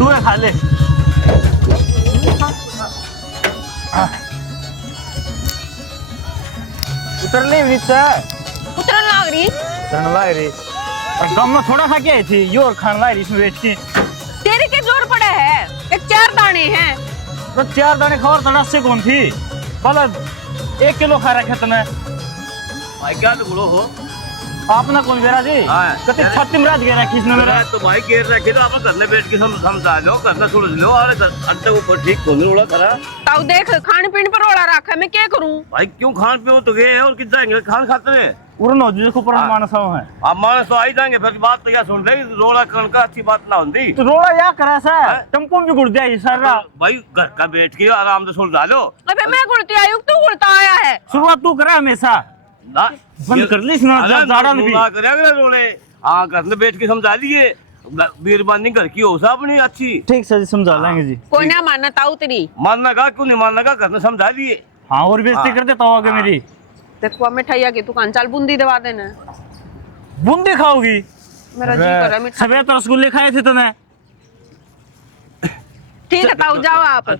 तू है खा ले। उतर ले नीचे। उतरन लाग रही। उतरन लाग रही। और गम में थोड़ा खा के आई थी, यो और खान लाई रही इसमें बैठ के। तेरे के जोर पड़ा है, एक 4 दाने हैं। तो 4 दाने खाओ तड़ा से कौन थी? भला 1 किलो खा रखे तने। भाई क्या तो बोलो हो? आपने कौन बेरा जी? कते छत्ती में रात गया किसने मेरा? तो भाई घेर रखे तो आप करने बैठ के समझा लो, करना छोड़ लो और अंडे को ठीक खोल लो करा। ताऊ देख खान पीन पर रोड़ा रखा, मैं क्या करूं? भाई क्यों खान पियो तो गए और कितना जाएंगे खान खाते हैं? उड़न हो जिसको पर मानस है। अब मानस तो आई जाएंगे फिर बात तो क्या सुन रहे रोड़ा कन का अच्छी बात ना होती। तो रोड़ा या करा सा तुमको भी गुड़ जाए सारा। भाई घर का बैठ के आराम से सुन लो। अबे मैं गुड़ती आई हूं, तू गुड़ता आया है। शुरुआत तू करा हमेशा। बंद कर ली इसने ज़्यादा नहीं ना करेगा रोले। हाँ घर में बैठ के समझा दिए, मेहरबानी घर की हो सा अपनी अच्छी। ठीक से समझा लेंगे जी। कोई ना मानना ताऊ तेरी। मानना का क्यों नहीं मानना का, घर में समझा दिए। हाँ और बेइज्जती कर देता हूँ आगे मेरी। देखो मिठाइया की दुकान, चल बूंदी दबा देना। बूंदी खाओगी? मेरा जी कर रहा है मिठाई। सफेद रसगुल्ले खाए थे तूने? ठीक है ताऊ जाओ आप।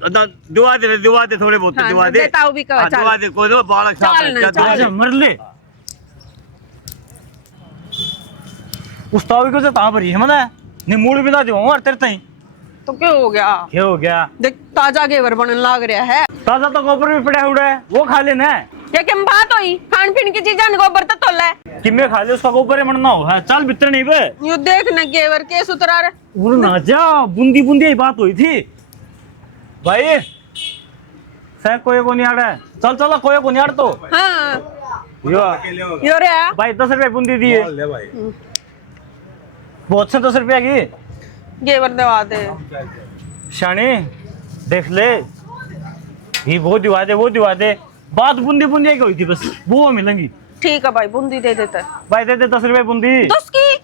दुआ दे थोड़े बहुत हाँ, दुआ दे। ताऊ भी कहो, चल। दुआ दे कोई नो बालक चल। मर ले। उस ताऊ को से ता भरी है मने ने मूड भी ना दियो और तेरे तई। तो क्या हो गया? क्या हो गया? देख ताजा घेवर बनन लाग रहा है। ताजा तो गोबर भी पड़ा हुआ है, वो खा लेना। ये क्या बात हुई? खान पीन की चीजें गोबर तो तोल है। किमे खा ले उसका गोबर मनना हो है। चल भीतर नहीं बे। यू देख न घेवर के सुतरा रे। उड़ ना जा, बूंदी बूंदी ही बात हुई थी। भाई सह कोई को नहीं आड़ा है। चल चल कोई को नहीं आड़ तो। हाँ यो रे भाई 10 रुपए बूंदी दिए। बहुत से 10 रुपया की घेवर दवा दे। शानी देख ले, ये वो दिवा दे वो दिवा दे। बात बूंदी बूंदी की हुई थी बस, वो मिलेंगी। ठीक है भाई बूंदी दे देता है। भाई दे दे 10 रुपए बूंदी। 10 की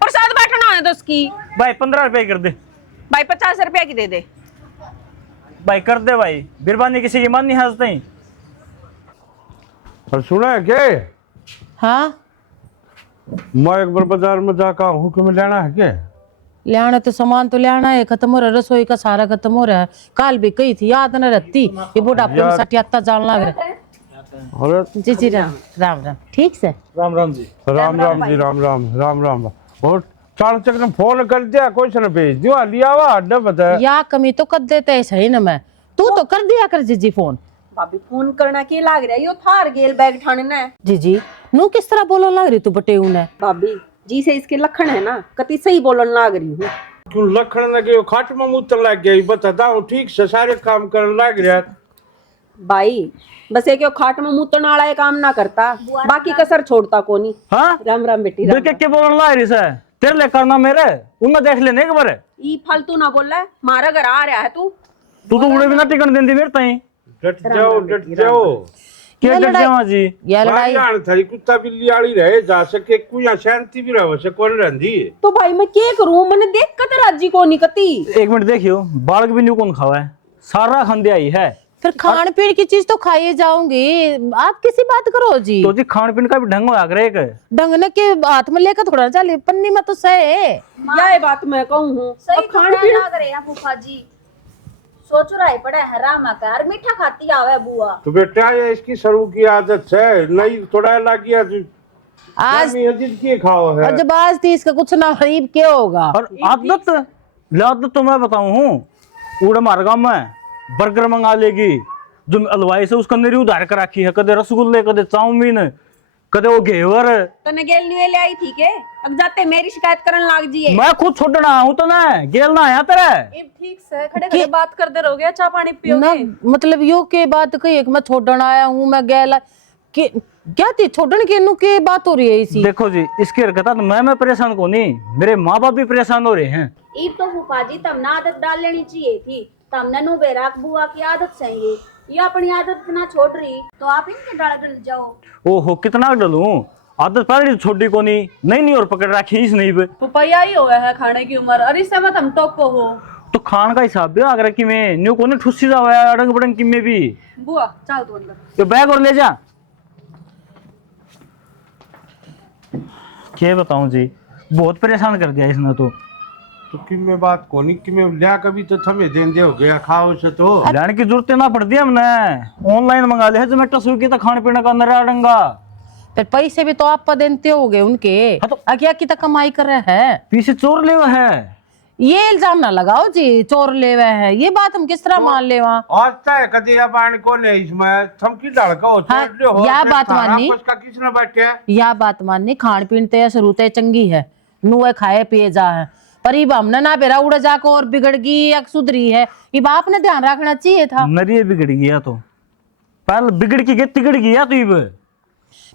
प्रसाद बैठना है 10 की। भाई 15 रुपए कर दे। भाई 50 रुपया की दे दे। भाई कर दे भाई, बिरबानी किसी की मान नहीं हंसते ही। और सुना है क्या? हाँ मैं एक बार बाजार में जाकर हुक्म लेना है क्या? लियाना तो सामान तो लियाना है, खत्म हो रहा है, रसोई का सारा खत्म हो रहा है। काल भी कही थी, याद न रहती। ये बुढ़ापे में सटियाता जान लग रहा है। अरे जी जी राम राम राम। ठीक से राम राम जी। राम राम जी, राम राम राम राम। और चार चक्कर फोन कर दिया, कोई से न भेज दियो लिया हुआ अड्डा बता। या कमी तो कर देते है सही न। मैं तू तो कर दिया कर जीजी फोन। भाभी फोन करना के लाग रहा है, यो थार गेल बैग ठाने है। जीजी नू किस तरह बोलो लग रही तू बटे ने? भाभी जी से इसके लखन है ना, कति सही बोलन लाग रही हूँ। क्यों लखन लगे खाट में मूत्र लग गई बता हूँ, ठीक से सारे काम करने लग रहा। भाई बस एक खाट में मुतन वाला ये काम ना करता, बाकी कसर छोड़ता कोनी। हाँ राम राम बेटी राम। देख के बोलने ला रही है तेरे लिए करना मेरे उनमें देख लेने एक बार। ई फालतू ना बोल रहा है, मारा घर आ रहा है तू। तू तो उड़े बिना टिकट देंदी मेरे ताई। डट जाओ क्या डट जावा जी? या लड़ाई जान थारी कुत्ता बिल्ली आड़ी रहे जा सके कुया शांति भी रहो से कौन रहंदी। तो भाई मैं क्या करूं, मैंने देख कत राजी को नहीं कती। एक मिनट देखियो, बालक भी न्यू कौन खावा है, सारा खांदे आई है। फिर खान पीन की चीज तो खाई जाऊंगी, आप किसी बात करो जी। तो जी खान पीन का भी ढंग हो आकर एक ढंगने के हाथ में लेकर थोड़ा चल पन्नी में तो सहे। यह बात मैं कहूँ हूँ। सही खान पीन लग रहे हैं फूफा जी। सोच रहा है पड़ा है रामा का और मीठा खाती आवे बुआ। तो बेटा ये इसकी शुरू की आदत है, नहीं थोड़ा लग गया आज की खाओ है। और जब आज थी इसका कुछ ना गरीब क्या होगा। और आदत तो मैं बताऊं हूँ, उड़ मार गाँव में बर्गर मंगा लेगी जो अलवाई से उसका अंदर उधार कर रखी है, कदे रसगुल्ले कदे चाउमीन कदे वो घेवर। तने गेल न्यू ले आई थी के, अब जाते मेरी शिकायत करन लाग जी। मैं खुद छोड़ना हूँ तो ना गेल ना आया तेरे। ठीक से खड़े खड़े बात करते रहोगे, चाय पानी पियोगे? मतलब यो के बात कही मैं छोड़न आया हूँ, मैं गेला के क्या थी छोड़न के नु के बात हो रही है इसी। देखो जी इसकी हरकत तो मैं परेशान को नहीं, मेरे माँ बाप भी परेशान हो रहे हैं। ईब तो फूफा जी तमने आदत डाल लेनी चाहिए थी। तमने नु बेराक बुआ की आदत सही, ये अपनी आदत ना छोड़ रही तो आप इनके डाल डल जाओ। ओहो कितना डलूं, आदत पड़ी छोटी को नहीं और पकड़ रखी इस नहीं पे। फूफाया ही हो है खाने की उम्र, और इससे मत हम टोको हो। तो खान का हिसाब भी आगर की में न्यू को ठुस्सी जाओ अड़ंग बड़ंग की में भी। बुआ चल तू अंदर। तो बैग और ले जा। क्या बताऊं जी, बहुत परेशान कर दिया इसने तो। तो कि मैं बात कोनी कि मैं लिया कभी तो थमे देन दे हो गया खाओ से तो लाने की जरूरत ना पड़ती है हमने, ऑनलाइन मंगा ले है जोमेटो स्विगी तो खाने पीने का नरा डंगा। फिर पैसे भी तो आप देते होगे उनके। हाँ तो- क्या की तक कमाई कर रहे हैं? पीछे चोर ले हुआ है। ये इल्जाम ना लगाओ जी, चोर ले हुए हैं, ये बात हम किस तरह मान ले वहाँ? आता है कदे या बाण को ले इसमें थम की लड़का हो हाँ, छोड़ हो या फिर बात खाना माननी। कुछ का किसने बैठे या बात माननी, खान पीन ते शुरूते चंगी है, नुए खाए पिए जा है, पर इब हमने ना बेरा उड़ जाको और बिगड़ गई या सुधरी है, इब आपने ध्यान रखना चाहिए था। नरिये बिगड़ गया तो पहले बिगड़ की गई तिगड़ गया तो इब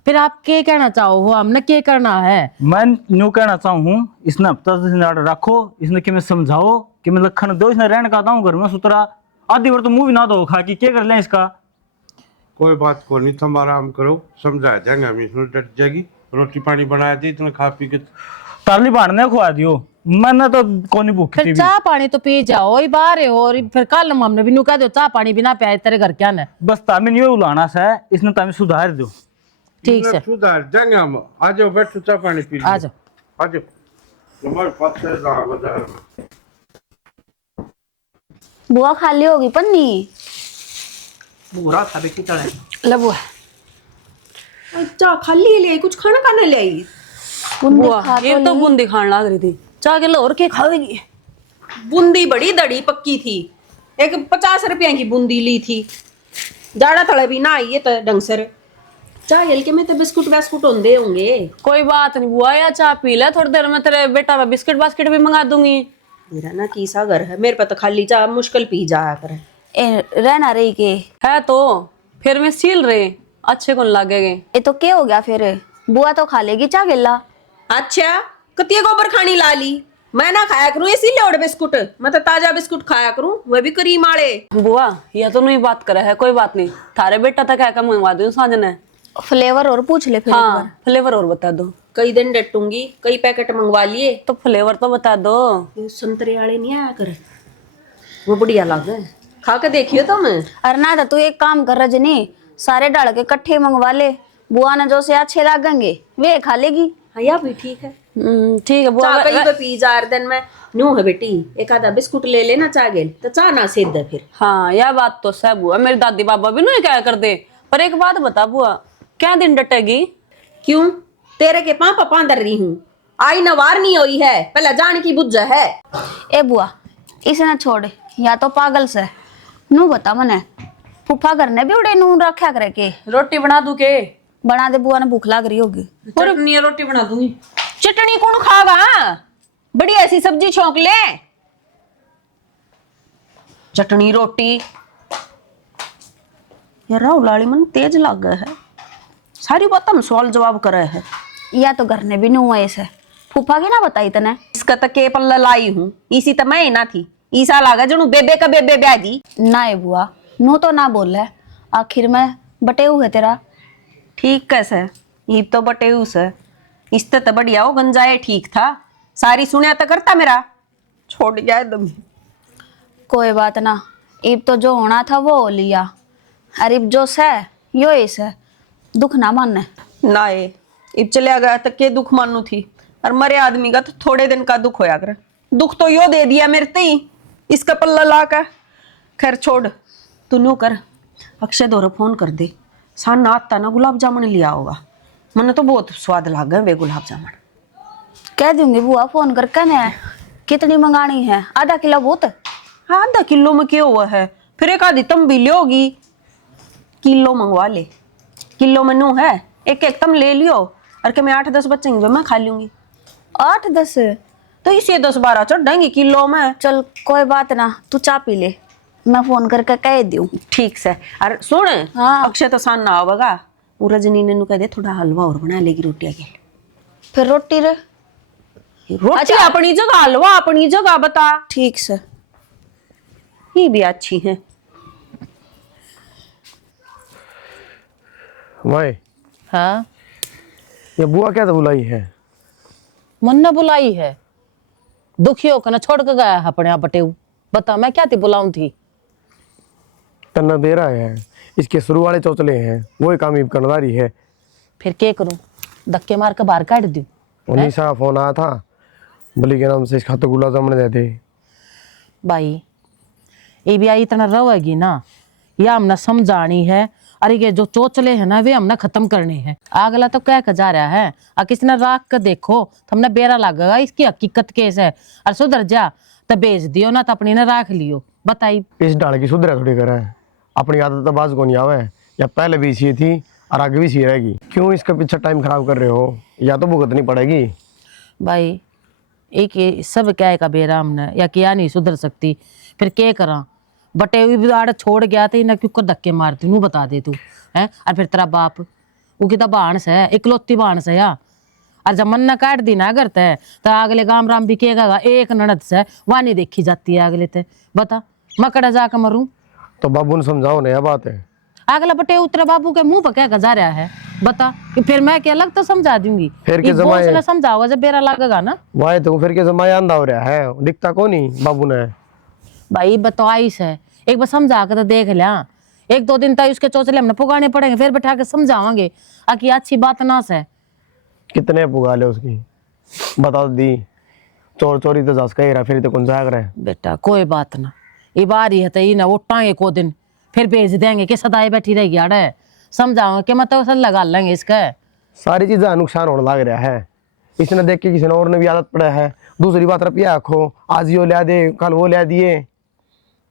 फिर आप क्या कहना चाहो हो, हमने क्या करना है? मैं न्यू कहना चाहूँ इसने हफ्ता 10 दिन आर्डर रखो, इसने कि मैं समझाओ कि मैं लखन दो, इसने रहने का दाऊं घर में सुतरा आधी बार तो मुंह भी ना दो खा कि क्या कर लें इसका। कोई बात को नहीं, तुम आराम करो, समझा देंगे हम, इसमें डट जाएगी, रोटी पानी बना दे इतना खा पी के। ताली बांधने खुआ दियो, मैंने तो कोनी भूखी फिर थी। चाह पानी तो पी जाओ, ही बाहर हो, और फिर कल हमने भी नु कह दो चाह पानी बिना प्याज तेरे घर क्या न। बस तामिन ये उलाना सा है, इसने तामिन सुधार दो। ठीक से सुधार देंगे हम, आ जाओ बैठो चाय पानी पी आ जाओ। आ जाओ तुम्हारे पास से रहा बाजार में। बुआ खाली होगी पन्नी। बुरा था बेटी तड़े लबुआ। अच्छा खाली ले कुछ खाना खाने ले आई। बुआ ये तो बूंदी खाने लग रही थी, चाह के लाहौर के खावेगी। बूंदी बड़ी दड़ी पक्की थी, एक 50 रुपया की बूंदी ली थी, जाड़ा थड़ा भी ना आई है तो ढंग से चाह गल के में तो बिस्कुट वास्कुट होंगे होंगे। कोई बात नहीं बुआ, या चाह पी ले, थोड़ी देर में तेरे बेटा में बिस्किट बास्किट भी मंगा दूंगी। मेरा ना कीसा घर है, मेरे पे तो खाली चाह मुश्किल पी जाया करे। रहना रही के है तो फिर मैं सील रहे अच्छे कौन लगेगे। ये तो क्या हो गया फिर? बुआ तो खा लेगी चा गिल्ला। अच्छा कतिया गोबर खानी ला ली, मैं ना खाया करूं इसीलिए ओढ़ बिस्कुट, मैं तो ताजा बिस्कुट खाया करूं, वह भी क्रीम वाले। बुआ यह तो नहीं बात करे है, कोई बात नहीं, थारे बेटा तक है मंगवा दूं साजन। फ्लेवर और पूछ ले फिर। हाँ फ्लेवर और बता दो। कई दिन डटूंगी, कई पैकेट मंगवा लिए। तो फ्लेवर तो बता दो। ये संतरे वाले नहीं आया करे, वो बढ़िया लगे, खा के देखियो तुम। अरे ना तो तू एक काम कर रजनी, सारे डाल के इकट्ठे मंगवा ले, बुआ ने जो से अच्छे लगेंगे वे खा लेगी। हाँ या भी ठीक है। ठीक है बुआ। चाह कई पे पी जार दिन में न्यू है बेटी, एक आधा बिस्कुट ले लेना चाह गेल तो चाह ना सेध दे फिर। हाँ यह बात तो सह बुआ, मेरी दादी बाबा भी नहीं क्या कर दे, पर एक बात बता बुआ, क्या दिन डटेगी? क्यों तेरे के पापा पांदर रही हूँ, आई नवार नहीं हुई है, पहले जान की बुझ है। ए बुआ इसे ना छोड़, या तो पागल से नू बता मने, फूफा करने भी उड़े नून रखा करे के। रोटी बना दूं के? बना दे, बुआ ने भूख लग रही होगी। चटनी रोटी बना दूंगी। चटनी कौन खागा? बड़ी ऐसी सब्जी छोंक ले, चटनी रोटी। यार राहुल लाली मन तेज लग गए है, सारी बात हम सवाल जवाब करे है। या तो घर ने भी नू ऐसे फूफा की ना बताई तने। इसका तो के पल्ला लाई हूँ, इसी तो मैं ही ना थी, ईसा लागा जनू बेबे का बेबे ब्याजी। ना ए बुआ नू तो ना बोल रहा, आखिर में बटे हुए तेरा। ठीक कैसे ईब तो बटे उस इससे तो बढ़िया हो गंजाए ठीक था, सारी सुनिया तो करता मेरा, छोड़ गया एकदम। कोई बात ना, इब तो जो होना था वो हो लिया, अरे इब जो से यो ऐसे दुख ना मानने। ना ये इब चले गया तक के दुख मानू थी, और मरे आदमी का तो थोड़े दिन का दुख होया कर, दुख तो यो दे दिया मेरे ते इसका पल्ला ला कर। खैर छोड़, तू न्यू कर, अक्षय दोरो फोन कर दे, सान आता ना गुलाब जामुन लिया होगा, मने तो बहुत स्वाद लग गए वे गुलाब जामुन। कह दूंगी बुआ फोन करके ने, कितनी मंगानी है? आधा किलो बहुत। हाँ आधा किलो में क्या हुआ है, फिर एक आधी तम भी लोगी, किलो मंगवा ले, किलो में नू है, एक एक तम ले लियो, और के मैं 8-10 बचेंगे मैं खा लूंगी। 8-10 तो इसे 10-12 चढ़ेंगी किलो में। चल कोई बात ना, तू चाय पी ले, मैं फोन करके कह दूं। ठीक से, और सुन हाँ। अक्षय तो सान ना आवेगा, वो रजनी ने कह दे थोड़ा हलवा और बना लेगी रोटियां के। फिर रोटी रे? रोटी अच्छा। अपनी जगह, हलवा अपनी जगह, बता। ठीक से। ये भी अच्छी है। भाई हाँ ये बुआ क्या तो बुलाई है? मन ने बुलाई है, दुखी होकर ना छोड़ के गया है अपने आप बटेऊ, बता मैं क्या थी बुलाऊं थी? तन्ना दे रहा है, इसके शुरू वाले चौचले हैं, वही काम करनदारी है। फिर क्या करूं, धक्के मार के बाहर काट दूं? उन्हीं सा फोन आया था, बलि के नाम से इस खाते गुलाब जामुन देते। भाई ये भी आई इतना रहेगी ना, या हमने समझानी है। अरे ये जो चोचले है ना वे हमने खत्म करने हैं। अगला तो कह के जा रहा है, और किसी ने राख कर देखो तो हमने बेरा लगेगा, इसकी हकीकत केस है। और सुधर जा तो बेच दियो ना तो अपनी ने राख लियो। बताई इस डाल की सुधरा थोड़ी करे, अपनी आदत तो बाज को नहीं आवे, या पहले भी सी थी और आगे भी सी रहेगी। क्यों इसके पीछे टाइम खराब कर रहे हो? या तो भुगतनी पड़ेगी। भाई एक ये सब क्या का बेरा हमने, या क्या नहीं सुधर सकती, फिर क्या करा। बटे हुई भी आड़ छोड़ गया था ना, क्यों कर धक्के मारती नू बता दे तू है। और फिर तेरा बाप वो की बाणस है, इकलौती बाणस है या। और जब मन न काट दी ना करता है तो अगले गाम राम भी कहेगा एक ननद से वहां नहीं देखी जाती है अगले ते। बता मकड़ा जाकर मरूं? तो बाबू ने समझाओ ना, यह बात है। अगला बटे उतरे बाबू के मुंह पर क्या जा रहा है? बता कि फिर मैं क्या अलग तो समझा दूंगी। फिर के जमाए समझाओगा जब बेरा लगेगा ना। वाह तो फिर के जमाया अंधा हो रहा है, दिखता को नहीं बाबू ने। भाई बतवाइस है, एक बार समझा कर तो देख लिया। 1-2 दिन तक उसके चौचले हमने पुगाने पड़ेंगे, फिर बैठा के समझावांगे आकि अच्छी बात ना से। कितने पुगा ले उसकी बता दी। चोर चोरी तो जस कह रहा, फिर तो कौन जाग रहा है। बेटा कोई बात ना, ये बार ही है तो ये ना वो टांगे को दिन फिर भेज देंगे कि सदाई बैठी रहेगी आड़े। समझाओगे कि मतलब सब लगा लेंगे इसका। सारी चीजें नुकसान होने लग रहा है। इसने देख के किसी ने और ने भी आदत पड़ा है। दूसरी बात रुपया आखो, आज यो ला दे कल वो ला दिए।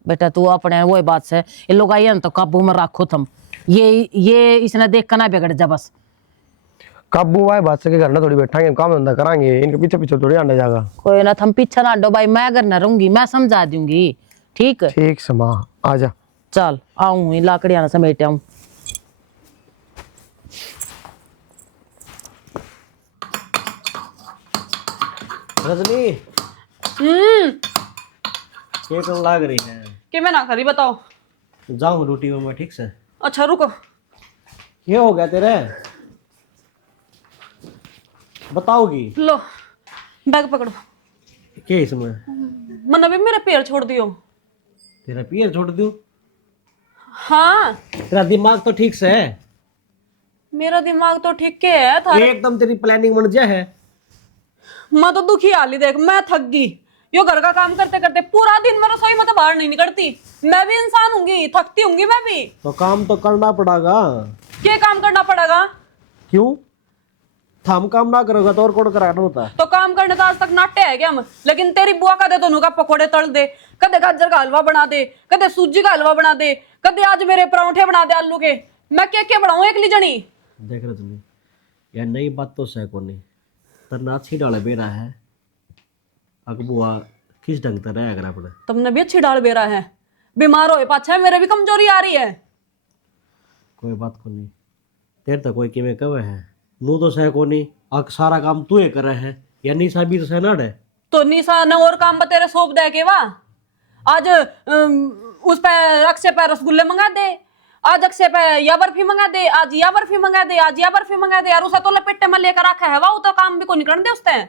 बेटा तू अपने वही बात से ये लोग आइए ना तो काबू में रखो तुम। ये इसने देख कर ना बिगड़ जा बस। काबू आए बात से घर ना थोड़ी बैठांगे, काम धंधा करांगे, इनके पीछे पीछे थोड़ी आना जाएगा। कोई ना तुम पीछे ना हटो भाई, मैं घर ना रहूंगी, मैं समझा दूंगी। ठीक ठीक समा आजा। चल आऊं लाकड़ियां ना समेट आऊं। रजनी ये कौन लाग रही है कि मैं ना करी बताओ। जाऊं रोटी में मैं ठीक से। अच्छा रुको, ये हो गया तेरे बताओगी लो बैग पकड़ो। क्या इसमें? मन अभी मेरे पैर छोड़ दियो। तेरा पैर छोड़ दूं? हाँ तेरा दिमाग तो ठीक से है? मेरा दिमाग तो ठीक के है थारे। एकदम तेरी प्लानिंग बन जा है। मैं तो दुखी हाली देख, मैं थक गई। यो घर का काम करते करते पूरा दिन मैं रसोई में तो बाहर नहीं निकलती। मैं भी इंसान होंगी, थकती होंगी मैं भी। तो काम तो करना पड़ेगा। क्या काम करना पड़ेगा? क्यों? हम काम ना करोगे तो और कौन कराना होता है? तो काम करने तो आज तक नाटे है क्या हम? लेकिन तेरी बुआ कदे दोनों का पकौड़े तल दे, कदे गाजर का हलवा बना दे, कदे सूजी का हलवा बना दे, कदे आज मेरे परांठे बना दे आलू के। मैं क्या बनाऊं एकली जनी? देख रहे तुम्हें यार, नई बात तो सह को नहीं तरना अच्छी डाले बेरा है। अकबुआ किस ढंग तरह है अगर अपने तुमने भी अच्छी डाल बेरा है। बीमार होए पाछा मेरे भी कमजोरी आ रही है। कोई बात को नहीं, तेरे तो कोई किमें कवे है नू तो सह को नहीं। आक सारा काम तू ही करे है या निशा भी तो सह ना डे। तो निशा ने और काम बतेरे सौंप दे के वाह। आज उस पे अक्षय पे रसगुल्ले मंगा दे, आज अक्षय पे या बर्फी मंगा दे, आज या बर्फी मंगा दे, आज या बर्फी मंगा दे। यार उसे तो लपेटे में लेकर रखा है वाह, तो काम भी को निकल दे उसने।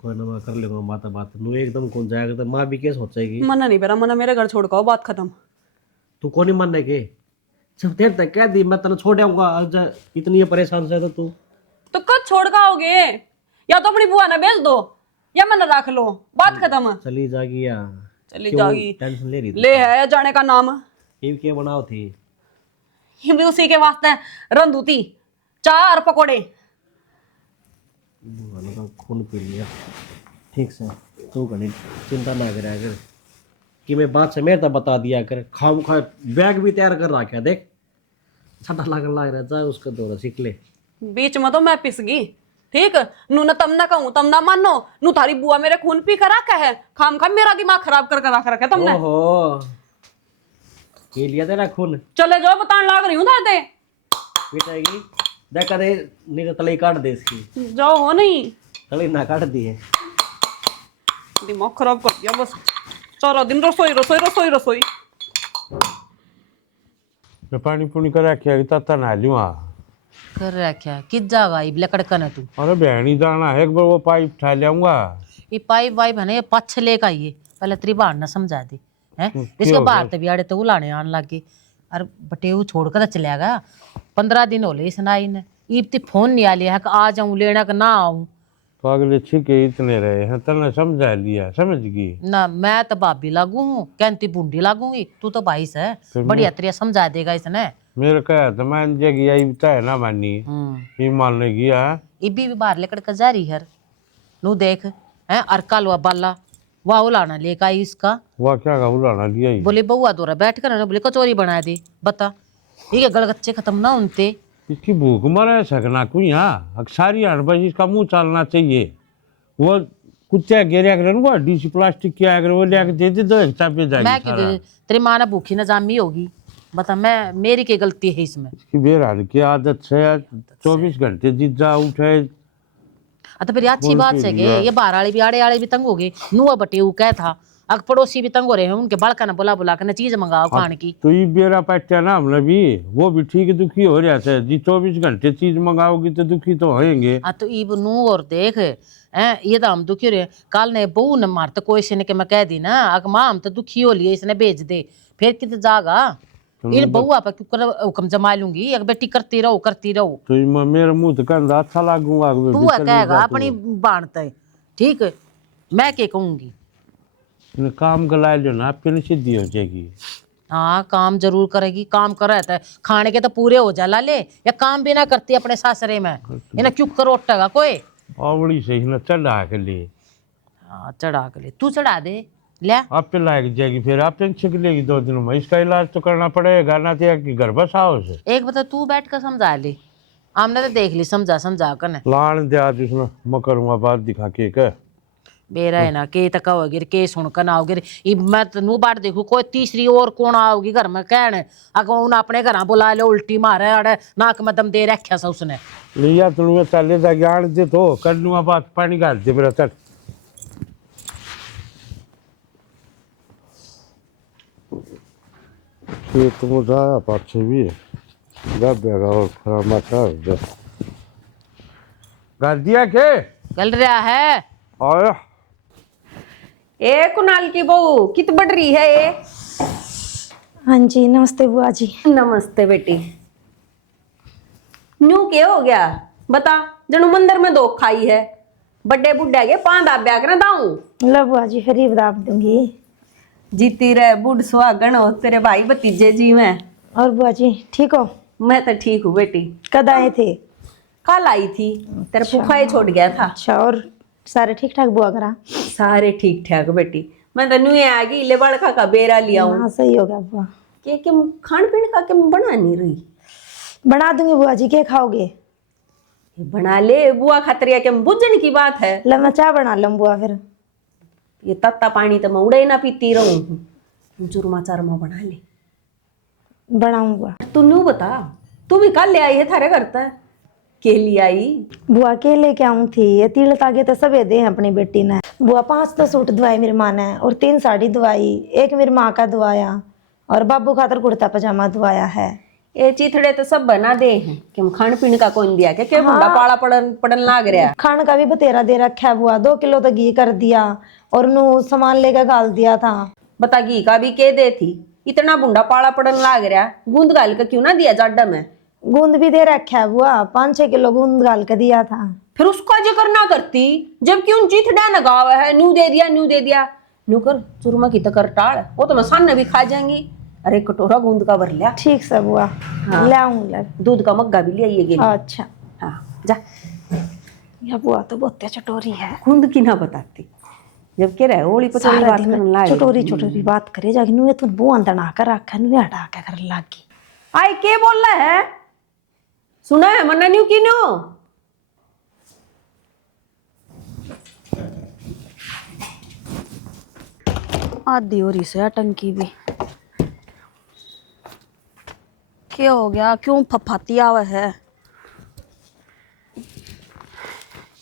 कोई ना मैं कर लूंगा माता बात। नू एकदम कौन जाएगा तो माँ भी क्या सोचेगी? मना नहीं बेरा, मना मेरे घर छोड़ कर आओ, बात खत्म। तू कौन ही मानने के सब देर तक कह दी मैं तेरे छोड़ आऊंगा। आज इतनी परेशान से तो तू तो कब छोड़ का आओगे? या तो अपनी बुआ ने भेज दो या मन रख लो, बात खत्म। चली जागी या चली क्यों जागी टेंशन ले रही थी? ले है जाने का नाम। ये क्या बनाओ थी? ये भी उसी के वास्ते रंधू थी, चाय और पकोड़े। बुआ का खून पी लिया ठीक से। तू घनी चिंता ना करे अगर कि मैं बात से मेरे तक बता दिया कर। खाम खा बैग भी तैयार कर रखा देख, छठा लागन लाग रहा जा उसका दौरा सीख ले। बीच में तो मैं पिस गई। ठीक नू न तम ना कहूं तम ना मानो। नू थारी बुआ मेरे खून पी कर रखा है, खाम खा मेरा दिमाग खराब कर रखा है तुमने। ओहो ये लिया तेरा खून? चले जाओ, बताने लाग रही हूँ दे पिटाएगी देख दे नहीं तो तले काट दे इसकी। जाओ हो नहीं, तले ना काट दी है। दिमाग खराब कर दिया बस। सारा दिन रसोई रसोई रसोई रसोई। मैं पानी पुनी करा क्या ताता ना लियो। कर रखा किस जागा ये लकड़कन है तू? अरे बहनी जाना है, एक बार वो पाइप उठा लियाऊंगा। ये पाइप वाइप है ना, ये पछ लेकर आइए पहले तेरी बाहर ना समझा दी है। इसके हो बाहर ते भी आड़े तो उलाने आने लग गई। और बटेऊ छोड़ कर चले गया। 15 दिन हो ले इस नाई ने इब्ती फोन नहीं आ लिया है कि आ जाऊं लेना कि ना आऊं। तो अगले छिके इतने रहे हैं, तने समझा लिया, समझ गई। ना मैं तो भाभी लागू हूँ, कहती बूंदी लागूंगी, तू तो भाई से बढ़िया तरीके समझा देगा इसने। मेरे कहा तो मान जाएगी, यही बताए ना मानी, ये मानने गया। इबी भी बाहर लेकर के जा रही है, नू देख है अरका लो बाला वाह उलाना लेकर आई इसका। वह क्या का उलाना लिया ही। बोले बउआ दोरा बैठ कर बोले कचौरी बना दे, बता ये गलगच्चे खत्म ना उनते। इसकी भूख मरे सकना कोई, यहाँ अक्सारी हट बस इसका मुंह चलना चाहिए। वो कुत्ते गिरे अगर वो डीसी प्लास्टिक किया अगर वो लेके दे दे दो चापे जाएगी। मैं क्यों दे, तेरी माँ ना भूखी ना जामी होगी, बता मैं मेरी क्या गलती है इसमें। इसकी बेरहाल की आदत से 24 घंटे जिद्दा उठे। तो फिर अच्छी बात है कि ये बाहर वाले भी आड़े भी तंग हो गए, नुआ बटे वो क्या था, अग पड़ोसी भी तंग हो रहे हैं, उनके बड़का ना बुला बुला कर चीज मंगाओ खाने की। तो ये बेरा पैट्या ना हमने भी, वो भी ठीक दुखी हो रहा है जी। 24 घंटे चीज मंगाओगी तो दुखी तो होएंगे। तो इब नू और देख ये तो हम दुखी हो रहे हैं। कल ने बहू ने मार तो कोई से के मैं कह दी ना अग माँ हम तो दुखी हो लिए, इसने भेज दे, फिर कित जागा इन बउआ पर क्यों कर हुक्म जमा लूंगी, एक बेटी करती रहो करती रहो। तो मेरे मुंह तो कहता अच्छा लागूंगा। तू कहेगा अपनी बांटते ठीक है, मैं क्या कहूंगी। काम गला लो ना, आपके सिद्धि हो जाएगी। हाँ काम जरूर करेगी, काम कर रहा था खाने के तो पूरे हो जा लाले, या काम भी ना करती अपने सासरे में, इन्हें क्यों करोटेगा कोई। आवड़ी सही ना चढ़ा के लिए। हाँ चढ़ा के लिए तू चढ़ा दे ले, आप पे लायक जाएगी, फिर आप छिक लेगी 2 दिनों में। इसका इलाज तो करना पड़ेगा ना, तो कि घर बस आओ से। एक बता तू बैठ कर समझा ले, हमने तो देख ली समझा समझा कर लान दे आज उसमें मकरूंगा बात दिखा के कह बेरा है ना के तक होगी के सुन कर ना होगी। मैं तो नू बाट देखू कोई तीसरी और कौन आओगी घर में कहने, अगर उन अपने घर बुला लो उल्टी मारे अड़े नाक में दम दे रखा सा उसने। लिया तुम चले जा ज्ञान दे तो कर लूंगा बात, पानी डाल दे मेरा तक। तुम जाया पाछे भी बेगा और खरा माचा कर दिया के गल रहा है। आया ए कुणाल की बहू कित बढ़ रही है ये। हाँ जी नमस्ते बुआ जी। नमस्ते बेटी। न्यू क्या हो गया बता, जनू मंदिर में दो खाई है, बड्डे बुड्ढे के पांदा ब्याह कर दाऊं। लो बुआ जी फिर ही बता दूंगी। जीती रहे बुढ़ सुहागन हो तेरे भाई भतीजे जी में। और बुआ जी ठीक हो? मैं तो ठीक हूँ बेटी। कद आए थे? कल आई थी, तेरा फूफा ही छोड़ गया था। अच्छा और सारे ठीक ठाक बुआ करा? सारे ठीक ठाक बेटी। मैं तो न्यू आ गई ले बड़का का बेरा लिया हूँ। हाँ सही हो गया बुआ। के खान पीने का के बना नहीं रही। बना दूंगी बुआ जी, क्या खाओगे? बना ले बुआ खातरिया के बुझने की बात है। लो मैं चाय बना लूं बुआ फिर। ये तत्ता पानी तो मैं उड़े ना पीती रहूं। चूरमा चारमा बना ले। बनाऊं बुआ? तू न्यू बता, तू भी कल ले आई है थारे घर तक के लिए आई? बुआ के लेके आऊं थी, ये तिल तागे तो सब दे हैं अपनी बेटी ने। बुआ 5 तो सूट धुआए मेरी माँ ने और 3 साड़ी धुआई, एक मेरी माँ का धुआया और बाबू खातर कुर्ता पजामा धुआया है। ये चिथड़े तो सब बना दे हैं कि हम खान पीने का कौन दिया क्या बुढ़ा पाला पड़न लाग रहा। खाने का भी बतेरा दे रखा है बुआ, 2 किलो तो घी कर दिया और नू सामान लेकर गाल दिया था। बता घी का भी के दे थी, इतना बुढ़ा पाला पड़न लाग रहा, गूंद गाल का क्यों ना दिया जाडा में? गूंद भी दे रखा है बुआ, 5-6 किलो गूंद गाल के दिया था। फिर उसका जिक्र ना करती, जबकि उन चिथड़ा न गावा है न्यू दे दिया न्यू दे दिया। न्यू कर चूरमा की तकर टाड़, वो तो मैं सामने भी खा जाएंगी। अरे कटोरा गूंद का भर लिया। ठीक से बुआ। हाँ। ले आऊं दूध का मग्गा भी लिया। अच्छा हाँ जा। या बुआ तो बहुत चटोरी है, गूंद की ना बताती, जब कह रहे ओली पचोली बात करने लागी। चटोरी चटोरी बात करे जाके नुए तुम बुआ अंदर कर रखा नुए हटा के कर लागी। आई के बोल रहा है, सुना है मन्ना न्यू की न्यू। आधी हो रही से टंकी भी। क्या हो गया, क्यों फफाती आवा है?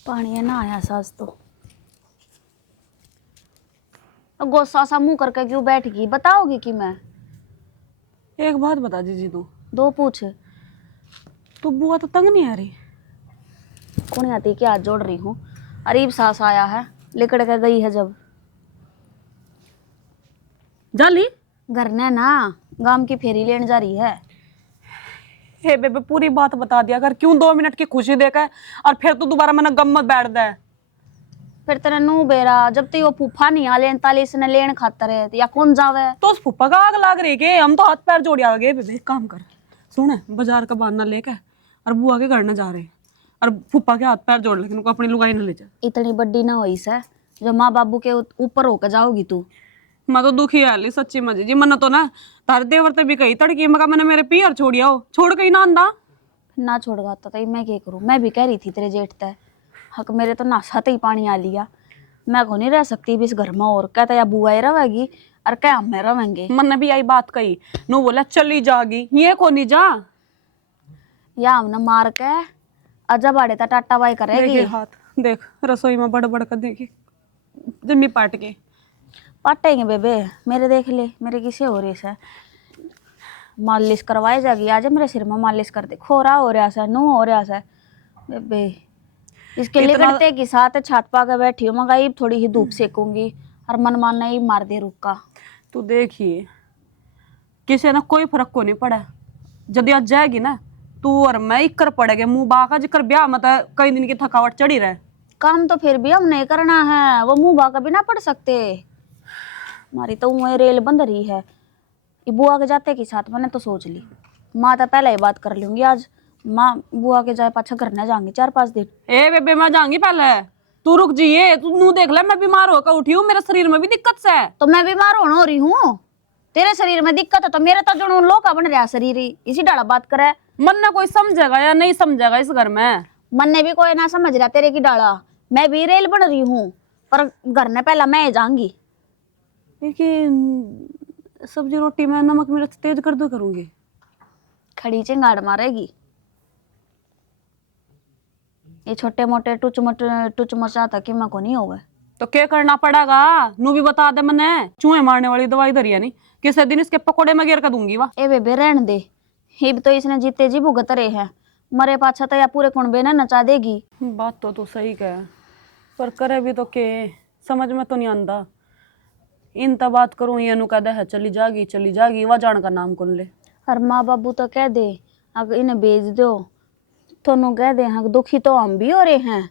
पानी है ना आया सास तो गोसा सा मुंह करके क्यों बैठ गई? बताओगी कि मैं एक बात बता दीजिए तू, दो पूछ। तो बुआ तो तंग नहीं आ रही? कौन आती कि हाथ जोड़ रही हूँ। अरीब सास आया है, लेकर के गई है जब जाली घर ने ना गांव की फेरी लेने जा रही है। हे बेबे पूरी बात बता दिया कर, क्यों 2 मिनट की खुशी देकर और फिर तू दोबारा मैंने गम मत बैठ दे। फिर तेरा नू बेरा जब तक वो फूफा नहीं आ लेन ताले इसने लेन खातर है या कौन जावे। तो उस फूफा का आग लाग रही के हम तो हाथ पैर जोड़ आ गए। बेबे एक काम कर, सुन बाजार का बहाना लेके और बुआ के घर न जा रहे और फूफा के हाथ पैर जोड़, लेकिन उनको अपनी लुगाई न ले जा। इतनी बड्डी ना हुई से जो माँ बाबू के ऊपर होकर जाओगी तू। मैं तो दुखी है सच्ची मजे जी। मन तो ना तार देवर ते भी कही तड़की मगा मैंने मेरे पियर छोड़िया हो, छोड़ कहीं ना आंदा ना छोड़ गाता तो मैं क्या करूँ। मैं भी कह रही थी तेरे जेठ तय हक मेरे तो नासाते ही पानी आ लिया। मैं को नहीं रह सकती इस घर में और कहता या बुआ ही रहेगी और क्या हम रहेंगे। मन ने भी यही बात कही, नो बोला चली जागी ये को नहीं जा या हमने मार के अजा बाड़े ता टाटा बाई करेगी। देखिए हाथ देख रसोई में बड़ बड़ कर देखी जम्मी पाट के पाटेंगे बेबे मेरे देख ले मेरे किसी हो रही है। मालिश करवाई जाएगी आज मेरे सिर में मालिश कर दे। खोरा हो रहा है नू हो रहा है बेबे इसके लिए करते कि साथ छात पा के बैठी हूँ मगाई थोड़ी ही धूप सेकूंगी और मन मानना ही मार दे रुका। तू देखिए किसी ना कोई फर्क को नहीं पड़ा। जब आज जाएगी ना तू और मैं इकर पड़ेगे मुंह बाका जिकर ब्याह मत कई दिन की थकावट चढ़ी रहे। काम तो फिर भी हम नहीं करना है वो मुंह बाका भी ना पड़ सकते। हमारी तो वही रेल बंद रही है। ये बुआ के जाते के साथ मैंने तो सोच ली माँ तो पहले ही बात कर लूंगी आज। माँ बुआ के जाए पाछा घर न जाऊंगी 4-5 दिन। ए बेबे मैं जाऊंगी पहले तू रुक जाइए। तू नू देख ले मैं बीमार होकर उठी हूँ, मेरे शरीर में भी दिक्कत से है। तो मैं बीमार होना हो रही हूँ तेरे शरीर में दिक्कत है तो मेरे तो जो लोका बन रहा शरीर ही इसी डाला बात करे। मन ना कोई समझेगा या नहीं समझेगा इस घर में। मन ने भी कोई ना समझ रहा तेरे की डाला। मैं भी रेल बन रही हूँ पर घर में पहला मैं जाऊंगी। लेकिन सब्जी रोटी में नमक मिर्च तेज कर दो करूंगी। खड़ी चिंगाड़ मारेगी। ये छोटे मोटे टुच मचा था कि मैं को नहीं होगा तो क्या करना पड़ेगा नू भी बता दे। मैंने चूहे मारने वाली दवाई धरी है नहीं किसी दिन इसके पकोड़े में गिर कर दूंगी। वाह ए बेबे रहन दे हिब तो इसने जीते जी भुगत रहे हैं मरे पाछा तो या पूरे कुंबे ने नचा देगी। बात तो तू सही कह पर करे भी तो के समझ में तो नहीं आंदा। इन तब बात करूँ ये नु कहता है चली जागी वह जान का नाम कौन ले। और माँ बाबू तो कह दे अगर इन्हें भेज दो तो नु कह दे हाँ दुखी तो हम भी हो रहे हैं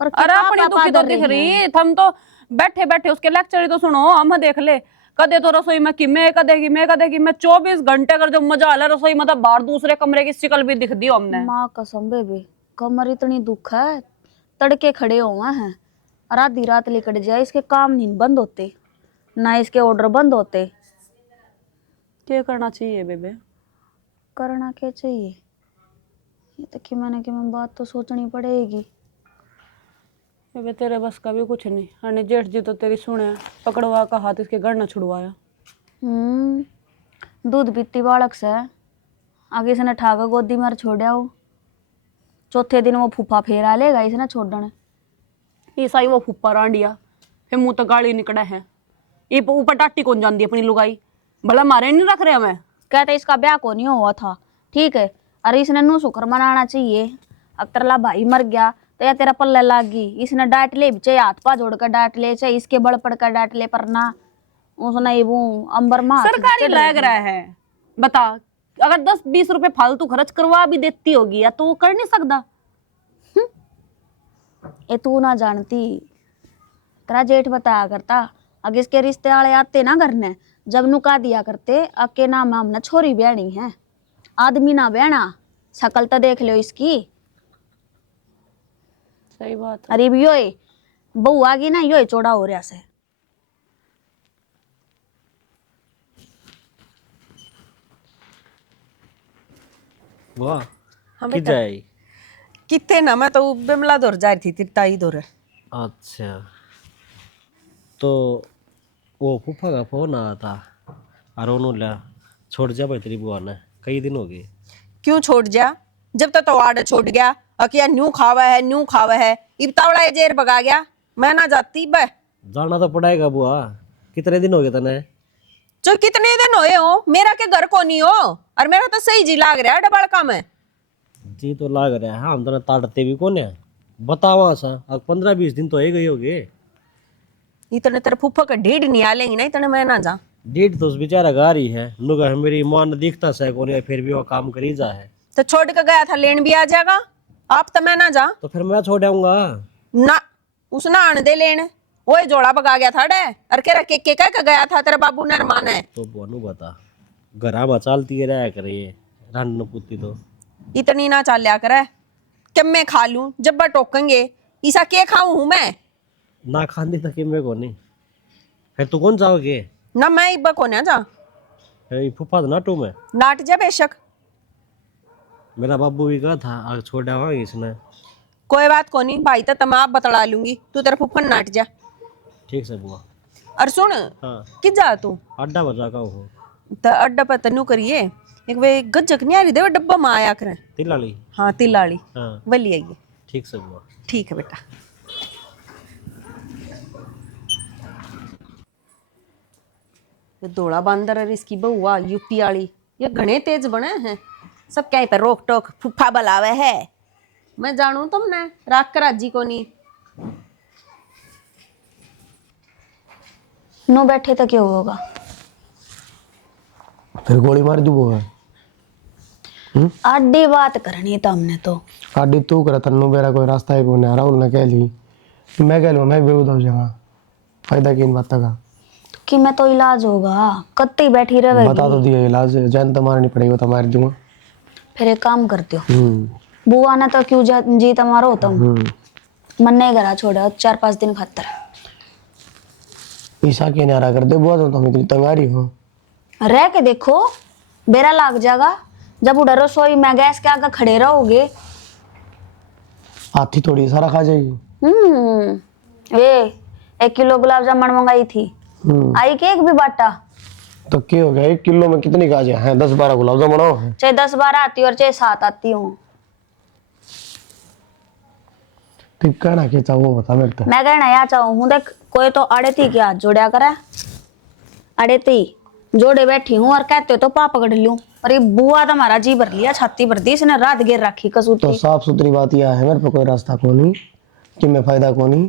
पर अरे अपनी दुखी तो दिख रही। हम तो बैठे बैठे उसके लेक्चर ही तो सुनो। हम देख ले कदे तो रसोई में किमे कदे कि मैं 24 घंटे अगर जो मजा आला रसोई में तो बाहर दूसरे कमरे की शिकल भी दिख दी हमने। माँ कसम बेबे कमर इतनी दुख है तड़के खड़े हुए हैं और आधी रात लिकट जाए इसके काम नहीं बंद होते ना इसके ऑर्डर बंद होते। क्या करना चाहिए बेबे? करना क्या चाहिए ये तो कि मैंने बात तो सोचनी पड़ेगी। बेबे तेरे बस का भी कुछ नहीं। हने जेठ जी तो तेरी सुने पकड़वा का हाथ इसके घर न छुड़वाया। दूध पीती बालक से आगे इसने ठाका गोदी में छोड़ा हो। चौथे दिन वो फूफा फेर आ लेगा इसने छोड़ने। ईसाई वो फूफा रांडिया फिर मुंह तो गाली निकड़ा है। ये ऊपर टाटी कौन जानती अपनी लुगाई भला मारे नहीं रख रहे हमें। कहते इसका ब्याह को नहीं हुआ था ठीक है अरे इसने नू शुक्र मनाना चाहिए। अब तेरा भाई मर गया तो या तेरा पल्ले लाग गई इसने डांट ले चाहे हाथ पा जोड़ कर डांट ले चाहे इसके बड़ पड़ कर डांट ले पर ना उसने वो अंबर मार सरकारी लग रहा है। बता अगर 10-20 रुपए फालतू खर्च करवा भी देती होगी या तो वो कर नहीं सकता। ये तू ना जानती तेरा जेठ बताया करता अगर इसके रिश्ते वाले आते ना करने जब नुका दिया करते अके नाम हमने छोरी ब्याणी है आदमी ना ब्याना शकल तो देख लो इसकी। सही बात है। अरे यो बहू आ गई ना यो चौड़ा हो रहा से। वाह कि जाए कितने ना मैं तो बिमला दौर जा रही थी तिरताई दौर। अच्छा तो वो फूफा का फोन आया था और उन्होंने छोड़ जा भाई तेरी बुआ ने कई दिन हो गए। क्यों छोड़ जा जब तक तो वार्ड छोड़ गया अकिया न्यू खावा है इबतावड़ा जेर भगा गया मैं ना जाती बह। जाना तो पड़ेगा बुआ कितने दिन हो गए तने? जो कितने दिन होए हो मेरा के घर को नहीं हो और मेरा तो सही जी लाग रहा है डबल काम है जी तो लाग रहा है। हम तो ताड़ते भी कौन है बतावा सा अब 15-20 दिन तो हो गए होगे। इतने तेरे फूफा का ढीड नहीं आलेंगे ना इतने मैं ना जा। डेट तो उस बेचारा गारी है नुगा मेरी मां ने दिखता से कौन फिर भी वो काम करी जा है तो छोड़ के गया था लेन भी आ जाएगा आप तो मैं ना जा। तो फिर मैं छोड़ आऊंगा ना उस नहाने दे लेने वो जोड़ा भगा गया था डे और कह रहा के कह गया था तेरे बाबू ने माना है। तो बोनू बता घरा बचालती रहा करे ये रन पुती तो इतनी ना चाल लिया करे कि मैं खा लूं जब बा टोकेंगे ईसा के खाऊं हूं मैं ना खांदी तक मैं को नहीं फिर तू कौन जाओगे ना मैं इब्बा को ना जा फूफा तो नाटू में नाट जा बेशक मेरा बाबू भी कहा था आग छोड़ा हुआ इसने कोई बात को नहीं भाई तो तब आप बतला लूंगी तू तेरा फुफन नाट जा। ठीक से बुआ और सुन हाँ कि जा तू अड्डा बजा का हो तो अड्डा पर तनु करिए एक वे गज्जक नहीं आ रही दे वो डब्बा में आया करे तिलाली हाँ तिलाड़ी हाँ वली आइए। ठीक से बुआ ठीक है बेटा। ये धोला बंदर और इसकी बहुआ यूपी वाली ये घने तेज बने हैं सब क्या पे रोक टोक फुफा बलावे है मैं जानू तुमने राख कर राजी को नहीं नो बैठे तो क्यों होगा फिर गोली मार दू वो है आडी बात करनी तो हमने तो आडी तू करे तन्नू बेरा कोई रास्ता है कोई राहुल ने कह ली मैं कह लूँ मैं बेबूद हो जाऊंगा फायदा की इन बातों का कि मैं तो इलाज होगा कत्ती बैठी रहेगी बता तो दिया इलाज जान तो मारनी पड़ेगी वो तो मार दूंगा। फिर एक काम करते हो बुआ ने तो क्यों जी तुम्हारा होता हूँ मन नहीं घरा छोड़ा 4-5 दिन खातर ईसा के नारा कर दे बुआ तो तुम इतनी तंगारी हो रह के देखो बेरा लाग जाएगा जब उधर रसोई में गैस के आगे खड़े रहोगे हाथी थोड़ी सारा खा जाएगी। वे 1 किलो गुलाब जामुन मंगाई थी आई केक भी बांटा तो क्या हो गया 1 किलो में कितनी काजे हैं 10-12 गुलाब जामुन है चाहे 10-12 आती और चाहे 7 आती हूँ तू कहना क्या चाहो वो बता मेरे को मैं कहना या चाहूँ हूँ देख कोई तो अड़े थी क्या जोड़ा करे अड़े थी जोड़े बैठी हूँ और कहते हो तो पा पकड़ लूं पर ये बुआ तो हमारा जी भर लिया छाती भर दी इसने रात गिर रखी कसूर तो साफ सुथरी बात यह है मेरे पे कोई रास्ता को नहीं कि मैं फायदा को नहीं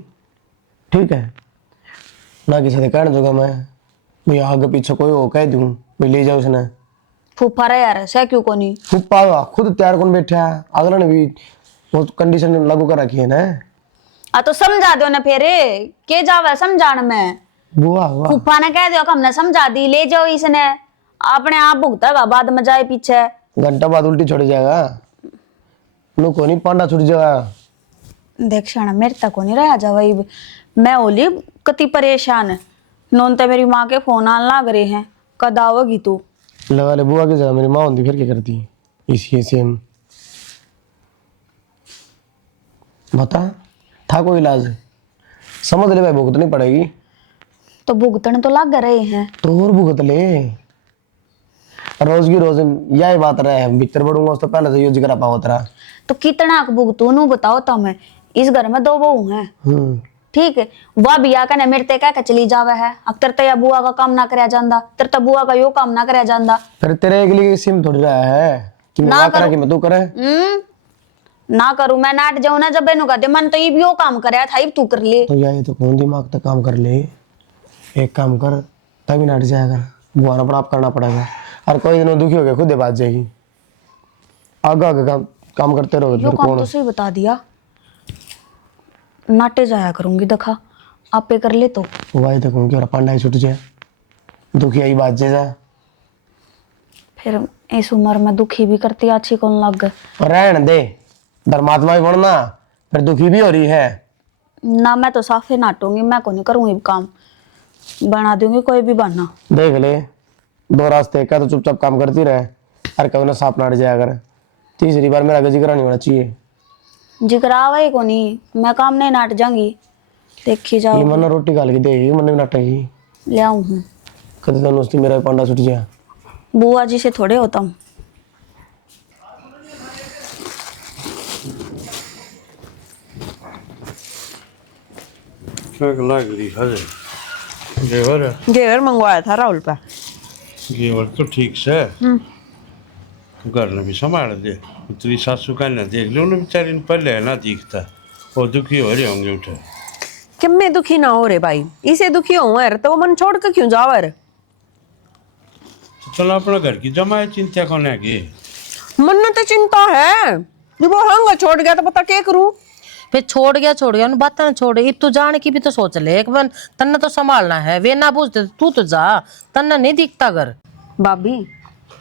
ठीक है ना किसी ने कहने दूंगा मैं भाई आगे पीछे कोई हो कह दूं भाई ले जाओ उसने फूफा रहे यार सह क्यों को नहीं फुप्पा खुद तैयार कौन बैठा है अगला ने भी वो कंडीशन लागू कर रखी है ना आ तो समझा दो ना फिर के जावे समझान में बुआ हुआ फूफा ने कह दिया कि हमने समझा दी ले जाओ इसने अपने आप भुगतेगा बाद में जाए पीछे घंटा बाद उल्टी छोड़ जाएगा लो को नहीं पांडा छुट जाएगा देख शाना मेरे तक को नहीं रहा जा वही मैं होली कति परेशान है नोन तो मेरी माँ के फोन आने लग रहे हैं कद आओगी तू लगा ले बुआ की जगह मेरी माँ होती फिर क्या करती इसी सेम बता था कोई इलाज समझ ले भाई भुगतनी पड़ेगी तो भुगतने तो लग रहे हैं तो और भुगत ले रोज की रोज यही बात रहे भीतर बढ़ूंगा उस तो पहले से यूज करा पाओ तेरा तो कितना भुगतू नू बताओ तो मैं इस घर में 2 बहू हैं ठीक है वह भी आकर मेरे ते कह के चली जावे है अक्तर तो या बुआ का काम ना करया जांदा तेरे तो बुआ का यो काम ना करया जांदा फिर तेरे एक लिए सिम थोड़ी रहा है कि मैं ना करा कि मैं तू करे ना करूं मैं नाट जाऊं ना जब बेनू कहते मन तो ये यो काम करया था ये तू कर ले तो यार ये तो कौन दिमाग तक काम कर ले एक काम कर तभी नाट जाएगा बुआना पर आप करना पड़ेगा और कोई दिन दुखी हो गया खुद बात जाएगी आगे आगे काम करते रहोगे यो फिर काम कौन तो सही बता दिया नाटे जाया करूंगी देखा आपे कर ले तो वही तो कहूँ कि पांडा ही छुट जाए दुखी आई बात जा फिर इस उम्र में दुखी भी करती अच्छी कौन लग गए रहने दे धर्मात्मा भी बनना फिर दुखी भी हो रही है ना मैं तो साफे नाटूंगी मैं को नहीं करूंगी काम बना दूंगी कोई भी बहाना देख ले 2 रास्ते क्या तो चुपचाप काम करती रहे और कभी ना सांप नाट जाया कर तीसरी बार मेरा जिक्र नहीं होना चाहिए जिक्र आवे को नहीं मैं काम नहीं नाट जाऊंगी देखी ये जाओ मन रोटी गाल के देगी मन भी नाटेगी ले आऊं हूँ कभी तो नुस्ती मेरा पांडा छुट जाए बुआ जी से थोड़े होता हूँ क्या लग रही है घेवर घेवर मंगवाया था राहुल पे घेवर तो ठीक से घर ने भी संभाल दे तेरी सासू का ना देख लो ना बेचारी ने पहले है ना दिखता वो दुखी हो रहे होंगे उठे कि मैं दुखी ना हो रे भाई इसे दुखी हो यार तो वो मन छोड़ के क्यों जाओ यार चलो अपना घर की जमाए चिंता करने की मन तो चिंता है जब वो हंगा छोड़ गया तो पता क्या करूं फिर छोड़ गया उन बात ना छोड़। इब तू जाने की भी तो सोच ले एक बार, तन्ने तो संभालना है। वे ना पूछते तू तो जा, तन्ने नहीं दिखता घर। भाभी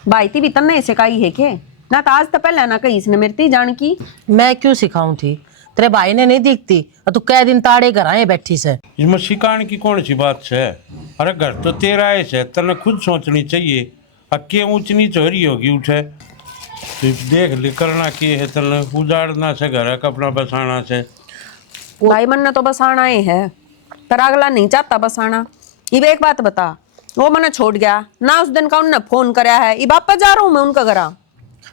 भाई थी भी तन्ने ऐसे काई है के ना, तो आज तो पहले ना कही इसने मेरे ती जान की। मैं क्यों सिखाऊं थी, तेरे भाई ने नहीं दिखती और तू कै दिन ताड़े घर आए बैठी से। इसमें सिखाने की कौन सी बात है? अरे घर तो तेरा है, तने खुद सोचनी चाहिए। अक्के ऊंच नीच हो रही होगी उठे तो देख ले करना के है, तने उजाड़ना से घर कपड़ा बसाना से। भाई मन ने तो बसाना ही है, पर अगला नहीं चाहता बसाना। ये एक बात बता, वो मने छोड़ गया ना, उस दिन का उनने फोन कराया है, ये वापस जा रहा हूँ मैं उनका घर।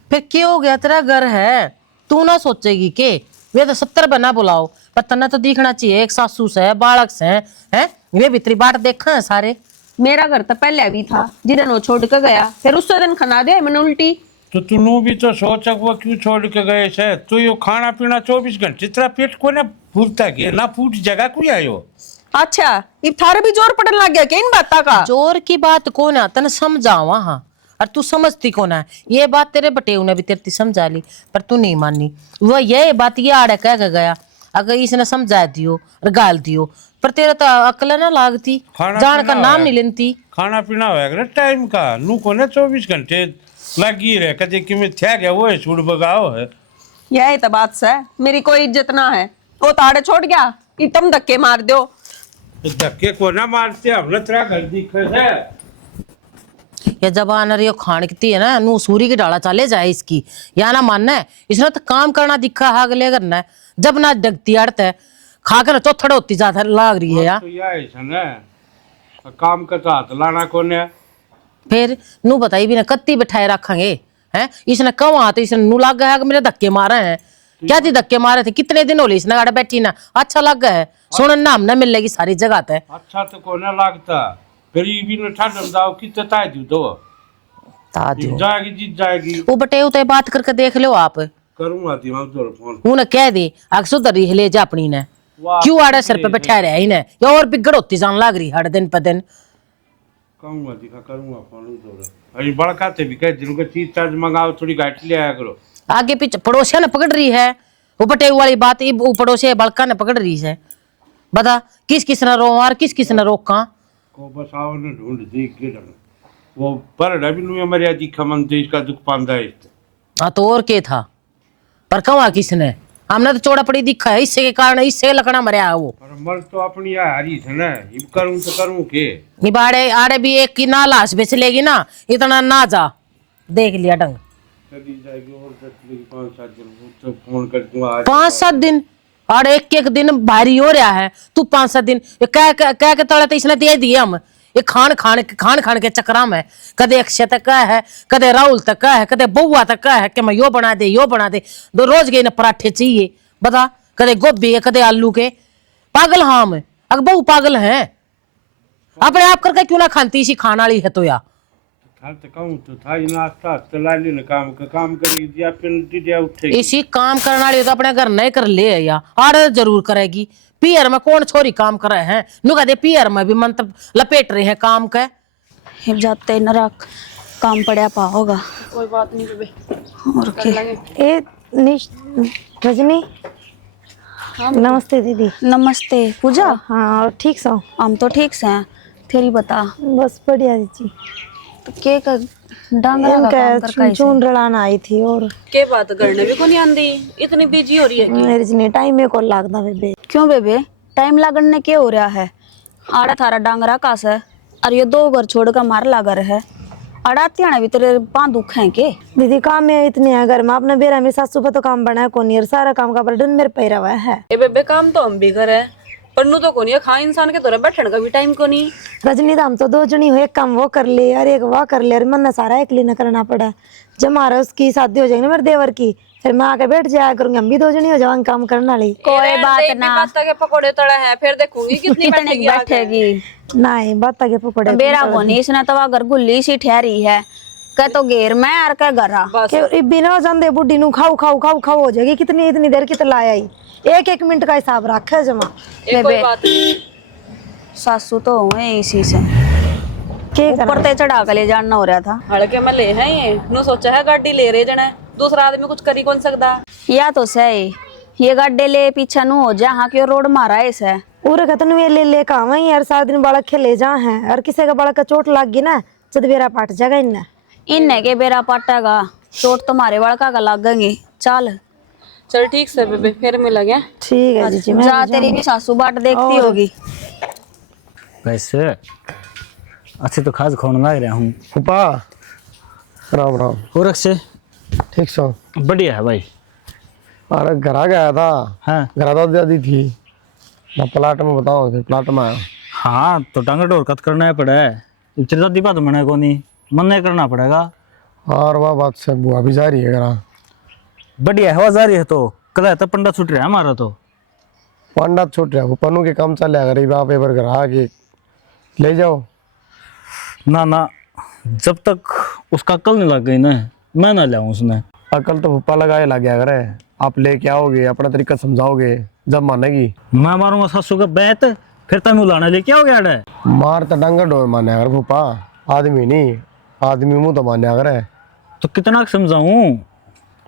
फिर क्या हो गया, तेरा घर है, तू ना सोचेगी के वे तो 70 बना बुलाओ, पर तन्ने तो दिखना चाहिए एक सासू से बालक से हैं। वे भीतरी बाट देखा है सारे। मेरा घर तो पहले भी था, जिधर वो छोड़ के गया, फिर उस दिन खना दे मैंने उल्टी। तो तू भी तो सोच वो क्यों छोड़ के गए से? तो यो खाना पीना 24 घंटे तेरा पेट को ना फूटता गया ना, फूट जगह को आयो। अच्छा ये थारे भी जोर पड़ने लग गया क्या इन बातों का? जोर की बात कौन है, तने समझावा हाँ, और तू समझती कौन है। ये बात तेरे बटेऊ ने भी तेरी समझा ली, पर तू नहीं मानी। वो ये बात ये आड़े कह के गया, अगर इसने समझा दियो और गाल दियो, पर तेरा तो अकल ना लागती, जान का नाम नहीं लेती। खाना पीना होगा टाइम का, नू को ना 24 घंटे लगी रहे, कदे कि में थे गया वो है छूट बगाओ है। यही तो बात से मेरी कोई इज्जत ना है, वो ताड़े छोड़ गया, ये तुम धक्के मार दो। धक्के को ना मारते, हमने तेरा घर दिखे है। ये जबान रही खान की है ना, नू सूरी की डाला चाले जाए इसकी, या ना मानना है। इसने तो काम करना दिखा है, अगले करना है, जब ना डगती अड़ता है खा कर चौथड़ होती ज्यादा लाग रही है यार। तो यह काम का तो हाथ लाना कौन है? फिर नू बताई भी ना कत्ती बिठाए रखेंगे हैं। इसने कब आते इसने नू लग गया है कि मेरे धक्के मारे हैं। क्या थी धक्के मारे थे, कितने दिन हो इसने गाड़ा बैठी ना, अच्छा लग गया है सुनन नाम ना मिलेगी सारी जगह ते। अच्छा तो को ना लगता, फिर ये भी न ठाडम दाओ कितने ताय दू दो जाएगी जीत जाएगी। वो बटे उते बात करके देख लो आप। करूंगा दिमाग जोर फोन उन्हें कह दे अग सुधर रही ले जा अपनी ने, क्यों आड़े सर पे बैठा रहा इन्हें, या और बिगड़ होती जान लग रही हर दिन पर दिन। कहूंगा दिखा करूंगा फोन जोर। अरे बड़का ते भी कह दिन को चीज चार्ज मंगाओ, थोड़ी गाइड ले आया करो। आगे पीछे पड़ोसिया ने पकड़ रही है, वो बटे वाली बात वो पड़ोसी बड़का ने पकड़ रही है। बता किस किस ने रो और किस किस ने रोका को बस आओ ने ढूंढ देख के वो पर रवि नु मर्यादा खमन देश का दुख पांदा है। हाँ तो और क्या था, पर कहा किसने, हमने तो चौड़ा पड़ी दिखा है, इससे के कारण इससे लकड़ा मरया है वो। पर मर तो अपनी हारी है ना, इब करूं तो करूं के निबाड़े आड़े भी एक की ना लाश बेच लेगी ना, इतना ना जा देख लिया ढंग। चली जाएगी और 5-7 दिन तो फोन कर दूंगा। 5-7 दिन और एक दिन भारी हो रहा है, तू 5-7 दिन कह के तले तो इसने दे दिए हम। ये खान खान के चक्रा में कदे अक्षय तक है, कदे राहुल तक है, कदे बउआ तक है कि मैं यो बना दे दो रोज के पराठे चाहिए। बता कदे गोभी है कदे आलू के, पागल हाँ मैं अग बहु पागल है। अपने आप करके क्यों ना खाती इसी खाना वाली है तो या तो कहूं तो था ही नाश्ता चला ले ना, काम करेगी दिया पेनल्टी दिया उठेगी। इसी काम करने वाली तो अपने घर नहीं कर ले या आड़े जरूर करेगी। पियर में कौन छोरी काम कर रहे हैं, नु कहते पियर में भी मतलब लपेट रहे हैं काम के। हिब जाते नरा काम पड़ा पा होगा। कोई बात नहीं बेबे, और क्या। ए रजनी नमस्ते दीदी। नमस्ते पूजा। हाँ और ठीक सो? हम तो ठीक से हैं, तेरी बता। बस बढ़िया दीदी। तो के का डांगरा का काम कर इनका चून रलाना आई थी और के बात करने भी को नहीं आंदी, इतनी बिजी हो रही है। रजनी टाइम में को लागदा बेबे। क्यों बेबे टाइम लगने के हो रहा है? आड़ा थारा डांगरा का से और ये 2 घर छोड़ कर मार लागर है। अड़ाती आने भी तेरे पां दुख हैं के? दीदी काम में इतने है घर में, अपना बेरा मेरी सासू पर तो काम बना है कोनी और सारा काम का बर्डन मेरे पे रहा है। ए बेबे काम तो हम भी करे, पर नु तो कोनी है, खा इंसान के तोरे बैठने का भी टाइम कोनी। रजनी तो हम तो 2 जनी हो, एक काम वो कर ले और एक वो कर ले, और मन सारा एक न करना पड़ा। जब हमारा उसकी शादी हो जाएगी मेरे देवर की, फिर मैं आके बैठ जाया करूंगी, हम भी 2 जनी हो जाएंगे काम करने वाली। कोई बात ना, पास्ता के पकोड़े तड़े हैं, फिर देखूंगी कितनी बैठेगी बैठेगी। नहीं बात के पकड़े बेरा कोनी इसने तो अगर गुल्ली सी ठहरी है कह तो घेर में और कह गरा के बिना जानदे बुड्ढी नु खाऊ हो जाएगी। कितनी इतनी देर की तो लाया ही, 1-1 मिनट का हिसाब रखा है जमा। कोई बात नहीं, सासू तो हुए इसी से के ऊपर ते चढ़ा के ले जाना हो रहा था। हड़के में ले हैं ये नु सोचा है गाड़ी ले रहे जने, दूसरा आदमी कुछ करी कौन सकता। या तो सही ये गड्ढे ले पीछे नु हो जा, हाँ क्यों रोड मारा है इसे। उरे का तो नुए ले कावा यार, सारा दिन बालक खेले जा है, और किसी का बालक का चोट लग गई ना चदवेरा पाट जाएगा इन्हें। इन्हें के बेरा पाटेगा, चोट तुम्हारे बड़का का लगेंगे। चल चल ठीक से बेबे, फिर मिलेंगे। ठीक है जीजी, मैं जा, तेरी भी सासू बाट देखती होगी। वैसे अच्छे तो खास खोने लग रहा हूँ। फूफा राम राम। और अक्षय ठीक सो। बढ़िया है भाई। अरे घर आ गया था। हाँ घर दादी थी ना, प्लाट में बताओ, फिर प्लाट में आया। हाँ तो टांगा डोर कत करना पड़ा है, इतना दी बात मने को नहीं, मन नहीं करना पड़ेगा। और वह बात से बुआ भी जा रही है घर। बढ़िया हवा जा रही है तो कल है तो पंडा छूट रहा है हमारा तो। पंडा छूट रहा है, पन्नू के काम चल रहा है, आप एक घर आके ले जाओ। ना ना, जब तक उसका अकल नहीं लग गई ना मैं ना लाऊं उसने। अकल तो फूफा लगाए लग गया करे, आप लेके आओगे, अपना तरीका समझाओगे, जब मानेगी। मैं मारूंगा सासू का बैत, फिर तुम उलाना लेके आओगे आड़े। मार तो डंगर डोर माने अगर फूफा, आदमी नहीं, आदमी मुंह तो माने अगर। तो कितना समझाऊं,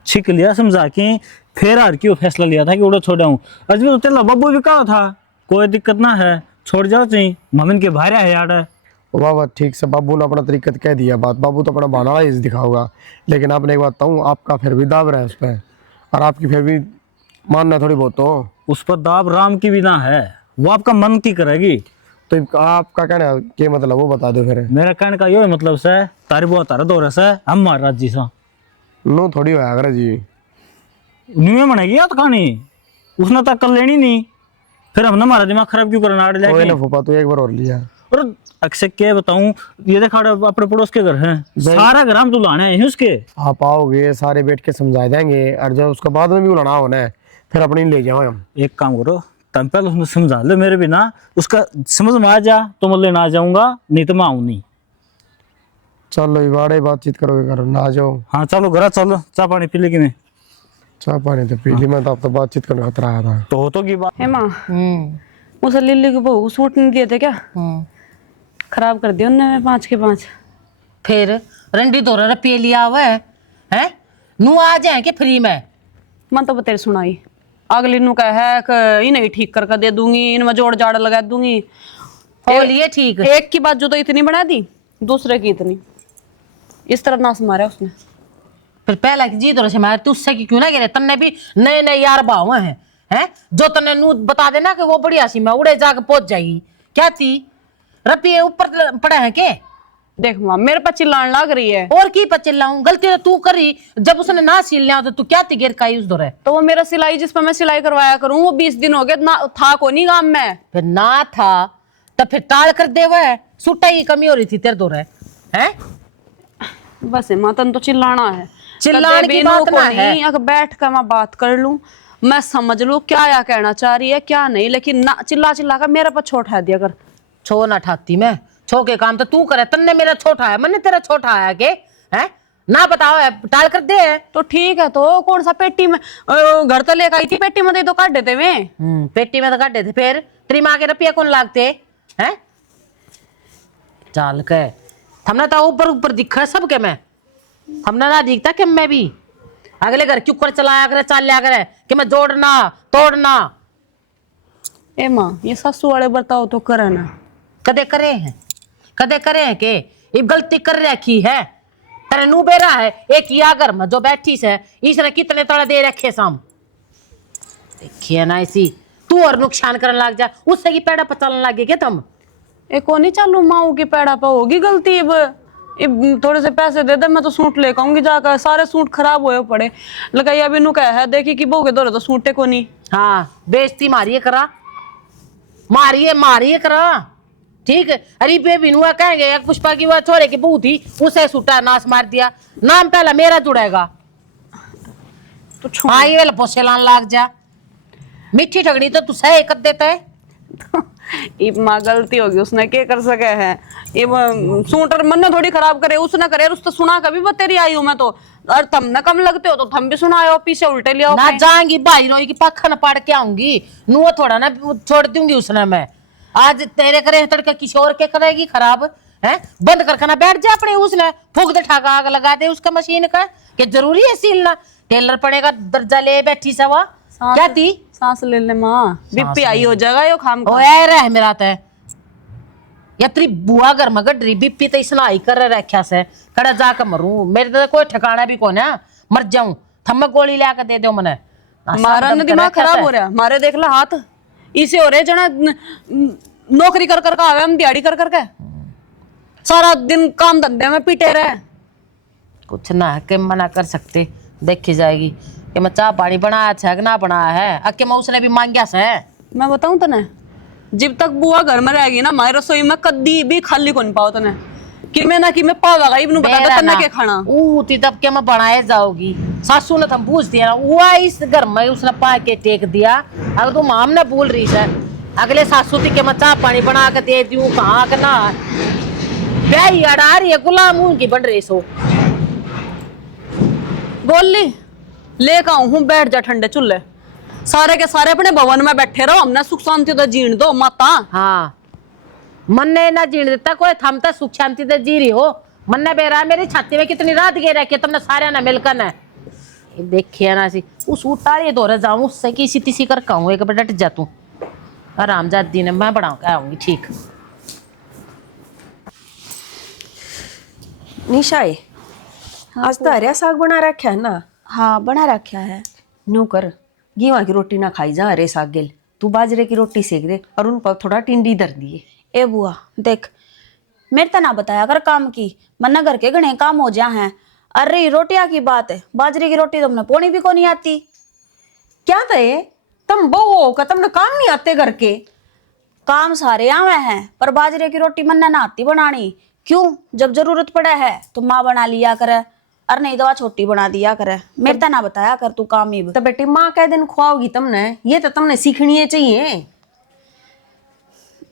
छिक लिया समझा के, फिर आर क्यों फैसला लिया था कि उड़ा छोड़ाऊं। अजमेर तो तेरा बब्बू भी कहा था कोई दिक्कत ना है, छोड़ जाओ चाहिए, ममिन के भारे है यार। वाह ठीक से, बाबू ने अपना तरीका कह दिया बात, बाबू तो अपना बहाना ही दिखाऊगा। लेकिन आपने एक बात बताऊं, आपका फिर भी दाब रहा है उस पर, और आपकी फिर भी मानना थोड़ी बहुत हो। उस पर दाब राम की भी ना है, वो आपका मन की करेगी। तो आपका कहना क्या मतलब, वो बता दो फिर। मेरा कहने का ये मतलब से तारी बुआ तारा दौरे से हम महाराज जी सा नो थोड़ी होया अगर जी न्यू बनेगी या तो कहानी उसने तक कर लेनी नहीं, फिर हमने हमारा दिमाग खराब क्यों करना आड़े कोई लेके। ना फूफा, तू एक बार और लिया। और अक्सर क्या बताऊं, ये देखा अपने पड़ोस के घर हैं, सारा घर हम तो लाने हैं उसके। आप आओगे सारे बैठ के समझा देंगे, और जब उसके बाद में भी बुलाना होना है फिर अपनी ले जाओ हम। एक काम करो, तुम पहले उसमें समझा लो मेरे बिना, उसका समझ में आ जा तो मैं लेना आ जाऊंगा, नहीं तो मैं आऊं नहीं। चलो इबाड़े बातचीत करोगे घर ना, आ जाओ। हाँ चलो घर चलो, चाय पानी पी लेगी। मैं चाह पानी तो पी ली, मैं तो आप तो बातचीत करने खतरा आया था। तो की बात। हेमा, उसे लिल्ली के बहू सूट नहीं दिए थे क्या? खराब कर दिया उन्होंने 5 के 5। फिर रंडी दो रुपये लिया हुआ है नू आ जाए कि फ्री में। मैं तो तेरे सुनाई, अगली नु कह है कि इन्हें ही ठीक करके दे दूंगी, इनमें जोड़ जाड़ लगा दूंगी। हो लिए ठीक। एक की बात जो तो इतनी बना दी, दूसरे की इतनी, इस तरह नास मारा उसने। फिर पहला की जीत और से मार तू उससे की क्यों ना गिरे, तन्ने भी नए नए यार बाव हैं जो तन्ने नू बता देना कि वो बढ़िया सी मैं उड़े जाके पहुंच जाएगी। क्या थी रुपये ऊपर पड़े हैं के? देख मां, मेरे पर चिल्लाने लग रही है। और की पर चिल्लाऊं, गलती तो तू करी, जब उसने ना सिल लिया तो तू क्या थी गिर काई उस दौरे। तो वो मेरा सिलाई जिस पर मैं सिलाई करवाया करूं, वो 20 दिन हो गए ना था को नहीं गांव में। फिर ना था तो फिर टाल कर दे वह सूटा ही कमी हो रही थी तेरे दौरे हैं। बस मां तन तो चिल्लाना है, चिल्लाने की बात ना है। अगर बैठ कर मैं बात कर लूं, मैं समझ लूं क्या या कहना चाह रही है क्या नहीं, लेकिन ना चिल्ला चिल्ला कर मेरे पर छोटा दिया कर। छो ना ठाती मैं, छो के काम तो तू करे, तन्ने मेरा छोटा है, मैंने तेरा छोटा है के हैं ना बताओ है, टाल कर दे। तो ठीक है, तो कौन सा पेटी में घर तो लेकर आई थी, पेटी में दे तो काट देते वे। पेटी में तो काटे थे, फिर तेरी माँ के रुपया कौन लागते हैं चाल के। हमने तो ऊपर ऊपर दिखा सबके में, हमने ना दिखता कि मैं भी अगले घर क्यों कर चलाया करे, चाल लिया करे कि मैं जोड़ना तोड़ना। ए माँ, ये सासू वाले बर्ताव तो करे ना, कदे करे हैं के ये गलती कर रखी है। तेरे नू बेरा है एक या घर में जो बैठी से, इसने कितने तड़ा दे रखे साम, देखिए ना इसी तू और नुकसान करने लग जा, उससे की पैड़ा पर चलने लगे क्या तुम। ए को नहीं चालू, माऊ की पैड़ा पर होगी गलती। अब थोड़े से पैसे दे दे, मैं तो सूट लेकर आऊंगी जाकर, सारे सूट खराब हुए पड़े। लगाई अभी नु कह है देखी कि बोगे दो तो सूटे को नहीं। हाँ बेइज्जती मारिए करा, मारिए करा, ठीक है। अरे बेबी नुआ कहेंगे एक पुष्पा की वह छोरे की बहू थी, उसे सूटा नाश मार दिया, नाम पहला मेरा जुड़ेगा तो छोड़। हाँ ये वाला पोसे लान लाग जा, मिट्टी ठगड़ी तो तू सह कर देता है। इब माँ गलती होगी, उसने क्या कर सके है। इब सूटर मन ने थोड़ी खराब करे, उसने करे, उस तो सुना कभी वो तेरी आई हूं मैं तो, और तुम न कम लगते हो तो तुम भी सुनाओ, पीछे उल्टे लिया ना जाएंगी भाई रोई की पखन पड़ के आऊंगी, नुआ थोड़ा ना छोड़ दूंगी उसने। मैं आज तेरे करे तड़के किशोर के करेगी खराब है, बंद करके ना बैठ जा अपने, उसने फूक दे ठाका आग लगा दे उसका मशीन का, कि जरूरी है सीलना, टेलर पड़ेगा दर्जा ले बैठी सवा क्या थी सांस ले ले माँ, बीपी आई हो जाएगा यो खाम ओ का। ए रह मेरा तय या तेरी बुआ घर में गड्री बीपी तो इसना आई कर रखा से कड़ा जाकर मरूं, मेरे तो कोई ठिकाना भी कौन है, मर जाऊं थम गोली ला के दे दो मने। मारा न दिमाग खराब हो रहा, मारे देख ला हाथ इसे हो रहे जना नौकरी कर कर आवे हम दिहाड़ी कर कर के सारा दिन काम धंधे में पीटे रहे। कुछ ना है कि मना कर सकते, देखी जाएगी कि मैं चाह पानी बनाया है कि ना बनाया है, अके मैं उसने भी मांगिया से। मैं बताऊं तने, जब तक बुआ घर में रहेगी ना मारी रसोई में कदी भी खाली कौन पाओ तने कि मैं ना कि मैं पावागा इब्नू बता दो तने के खाना ऊती तब के मैं बनाए जाओगी। सासू ने तुम पूछ दिया ना वो इस घर में उसने पा के टेक दिया, अगर तुम माम ने बोल रही है अगले सासू थी के मैं चाह पानी बना के दे दूं कहाँ के ना ब्याही अड़ा रही है गुलाम की बन रही सो बोल ली लेकर आऊं हूँ, बैठ जा ठंडे चूल्हे, सारे के सारे अपने भवन में बैठे रहो, हमने सुख शांति तो जीण दो माता। हाँ मन ने ना जीण देता कोई, थम तो सुख शांति से जी रही हो, मन ने बेरा मेरी छाती में कितनी रात गे रखी तुमने सारे ना मिलकर ना देखिए ना सी उस उतारे दौरे जाऊं उससे किसी तीसी कर कहूँ एक बेटा जा तू आराम जाती ने मैं बढ़ाऊ के आऊंगी। ठीक निशाए आज तो हरिया साग बना रखा है ना? हाँ बना रखा है। न्यू कर गेहूं की रोटी ना खाई जा हरे साग गेल, तू बाजरे की रोटी सेक दे और उन पर थोड़ा टिंडी धर दिए। ए बुआ देख मेरे तो ना बताया कर काम की, मन्ना घर के घने काम हो जा हैं। अरे रोटियां की बात है, बाजरे की रोटी तुमने पोनी भी को नहीं आती। क्या थे तुम बहू हो का तुमने काम नहीं आते घर के? काम सारे आवे हैं पर बाजरे की रोटी मन्ना ना आती बनानी। क्यों? जब जरूरत पड़े है तो माँ बना लिया करे, और नहीं दवा छोटी बना दिया करे। मेरे तो ना बताया कर तू काम ही। तो बेटी माँ कह दिन खुआओगी तुमने, ये तो तुमने सीखनी चाहिए।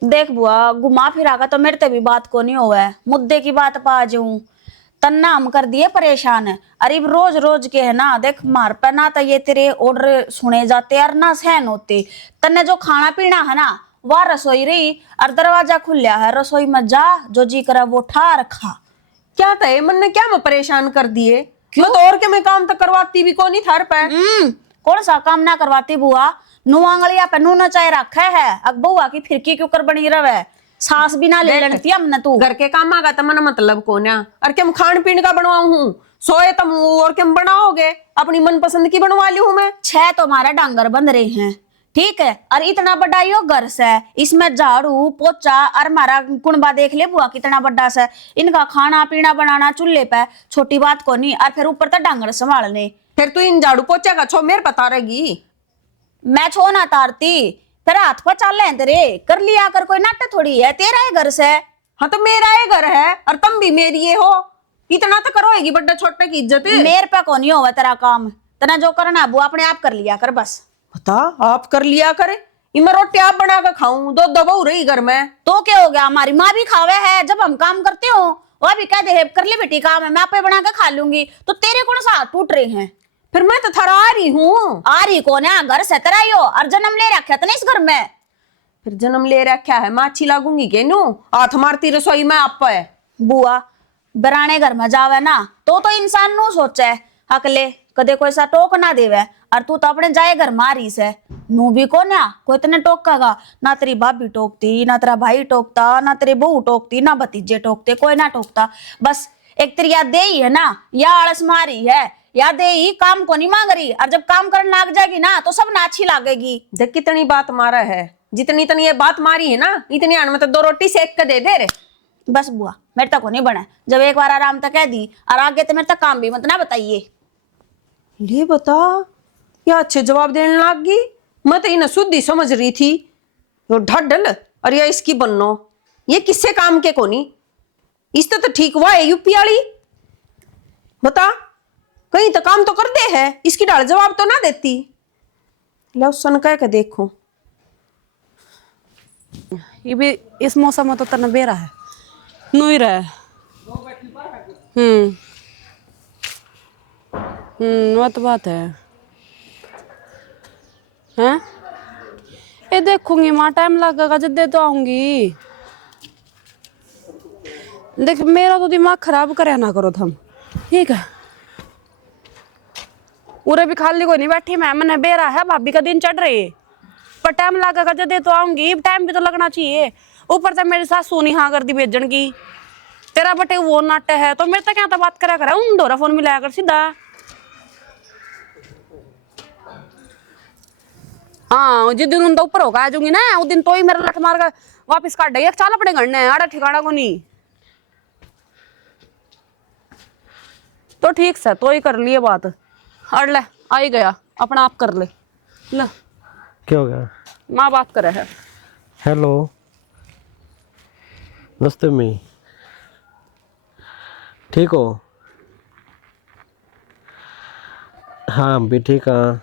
देख बुआ घुमा फिरा का तो मेरे ते भी बात को नहीं हुआ है, मुद्दे की बात पा जाऊं तन्ना हम कर दिए परेशान है। अरे रोज रोज के है ना, देख मार पे ना तो ये तेरे ऑर्डर सुने जाते और ना सहन होते। तन्ने जो खाना पीना है ना वह रसोई रही और दरवाजा खुलिया है, रसोई में जा जो जी करा वो ठा रखा। क्या थे मन ने क्या मैं परेशान कर दिए? क्यों तो और के मैं काम तो करवाती भी कौन ही थार पे। कौन सा काम ना करवाती बुआ? नू आंगलिया पे नू नचाए रखा है, अब बुआ की फिरकी क्यों कर बनी रवे, सास भी ना ले लेती हमने। तू घर के काम आगा तमन मतलब कौन है? और क्या खान पीने का बनवाऊं हूँ? सोए तुम और क्या बनाओगे? अपनी मनपसंद की बनवा ली हूँ मैं। 6 तो हमारा डांगर बन रहे हैं, ठीक है, और इतना बड़ा यो घर से इसमें झाड़ू पोचा और हमारा कुंबा देख ले बुआ कितना बड़ा से, इनका खाना पीना बनाना चूल्हे पे छोटी बात को नहीं, और फिर ऊपर तक डांगर संभालने। फिर तू इन झाड़ू पोचा का छो मेरे पता रहेगी। मैं छो ना तारती, तेरा हाथ पर चल रहे तेरे कर लिया कर, कोई नाटक थोड़ी है, तेरा ही घर से। हाँ तो मेरा ये घर है और तुम भी मेरी ये हो, इतना तो करोगी बड़ा छोटे की इज्जत। मेरे पे को नहीं होगा तेरा काम, तेना जो करना है वो अपने आप कर लिया कर बस। बता आप कर लिया करे, इमें रोटी आप बना कर खाऊं, दो दबा रही घर में तो क्या हो गया? हमारी माँ भी खावे है, जब हम काम करते हो वह भी कह दे कर ले बेटी काम है, मैं आपे बना कर खा लूंगी, तो तेरे कौन सा हाथ टूट रहे हैं? फिर मैं तो थरा आ रही हूँ। आ रही कौन है? घर से तेरा ही हो, और जन्म ले रखा था ना इस घर में। फिर जन्म ले रखा है, मैं अच्छी लागूंगी के नू हाथ मारती रसोई में आप पे। बुआ बराने घर में जावे ना तो इंसान नो सोचे हकले कदे कोई सा टोक ना देवे, और तू तो अपने जाए घर मारी से नू भी को ना कोई तने टोकेगा ना, तेरी भाभी टोकती ना, तेरा भाई टोकता ना, तेरी बहू टोकती ना, भतीजे टोकते, कोई ना टोकता। बस एक तेरी याद दे ही है ना, या आलस मारी है या दे ही काम को नहीं मांग रही, और जब काम करने लाग जाएगी ना तो सब ना अच्छी लागेगी। देख कितनी बात मारा है, जितनी तनी ये बात मारी है ना इतनी आने में तो 2 रोटी सेक के दे दे रे। बस बुआ मेरे तक को नहीं बना, जब एक बार आराम तक कह दी और आगे तो मेरे तक काम भी मत ना बताइए। ले बता या अच्छे जवाब देने लग गई, मैं तो इन्हें शुद्धि समझ रही थी। यो ढड्डल और या इसकी बन्नो ये किससे काम के कोनी, इस तो ठीक हुआ है यूपी वाली। बता कहीं तो काम तो कर दे है, इसकी डाल जवाब तो ना देती। लो सन कह के देखो, ये भी इस मौसम में तो तना बेरा है नू ही रहा। वो तो बात है। हैं ये देखूंगी माँ, टाइम लगेगा जब दे तो आऊंगी। देख मेरा तो दिमाग खराब करे ना करो तुम, ठीक है? उरे भी खाली कोई नहीं बैठी मैंने बेरा है भाभी का दिन चढ़ रही है पर टाइम लगेगा जब दे तो आऊंगी टाइम भी तो लगना चाहिए ऊपर से मेरी सासू नहीं हाँ कर दी भेजन की तेरा बटे वो नाट्य है तो मेरे तक क्या तो बात करा उन दोरा फोन मिलाया कर सीधा हाँ जिस दिन उनका ऊपर होगा आ जाऊंगी ना उस दिन तो ही मेरा लठ मार कर वापिस काट देगी चाल अपने घर ने आड़ा ठिकाना को नहीं तो ठीक से तो ही कर लिए बात अड़ ले आ ही गया अपना आप कर ले क्या हो गया? माँ बात करे है हेलो नमस्ते मी ठीक हो? हाँ हम भी ठीक हाँ।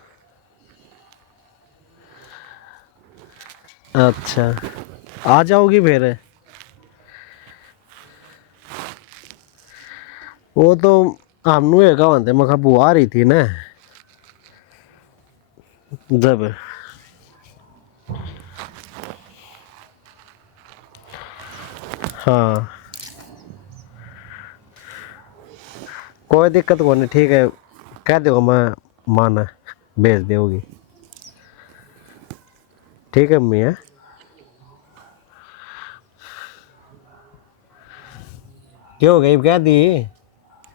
अच्छा आ जाओगी फिर? वो तो हमनू है कहते मैं बुआ आ रही थी ना जब हाँ कोई दिक्कत को नहीं ठीक है कह दो मैं माना भेज दोगी ठीक है मम्मी है क्यों हो गई कह दी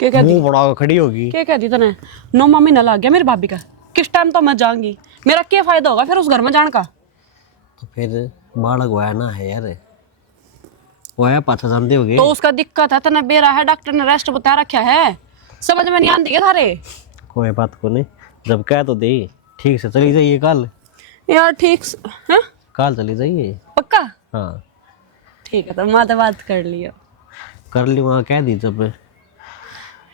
क्या कहती मुंह बड़ा खड़ी होगी क्या कहती तने 9 महीना लग गया मेरी भाभी का किस टाइम तो मैं जाऊंगी मेरा क्या फायदा होगा फिर उस घर में जाने का तो फिर बालक हुआ ना है यार वो है पाछा जानते होगे तो उसका दिक्कत है तने बेरा है डॉक्टर ने रेस्ट बता रखा है समझ में नहीं आती क्या थारे कोई बात को नहीं जब कह तो दे ठीक से चली जाइए कल यार ठीक है कल चली जाइए पक्का हाँ ठीक है तो मैं तो बात कर लियो कर ली वहाँ कह दी जब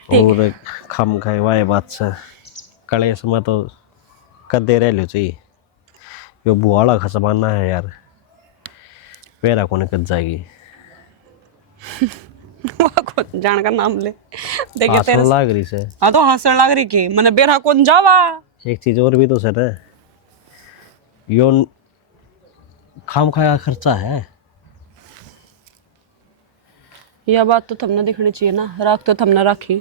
और खम खाए वाए बात से कले समय तो कदे रह लो चाहिए यो बुआड़ा खसमाना है यार मेरा कौन कद जाएगी कौन जान का नाम ले देखिए तेरे लाग रही से हाँ तो हंसने लग रही की मैंने बेरा कौन जावा एक चीज और भी तो सर है यो खाम खाया खर्चा है यह बात तो तुमने दिखनी चाहिए ना राख तो तुमने राखी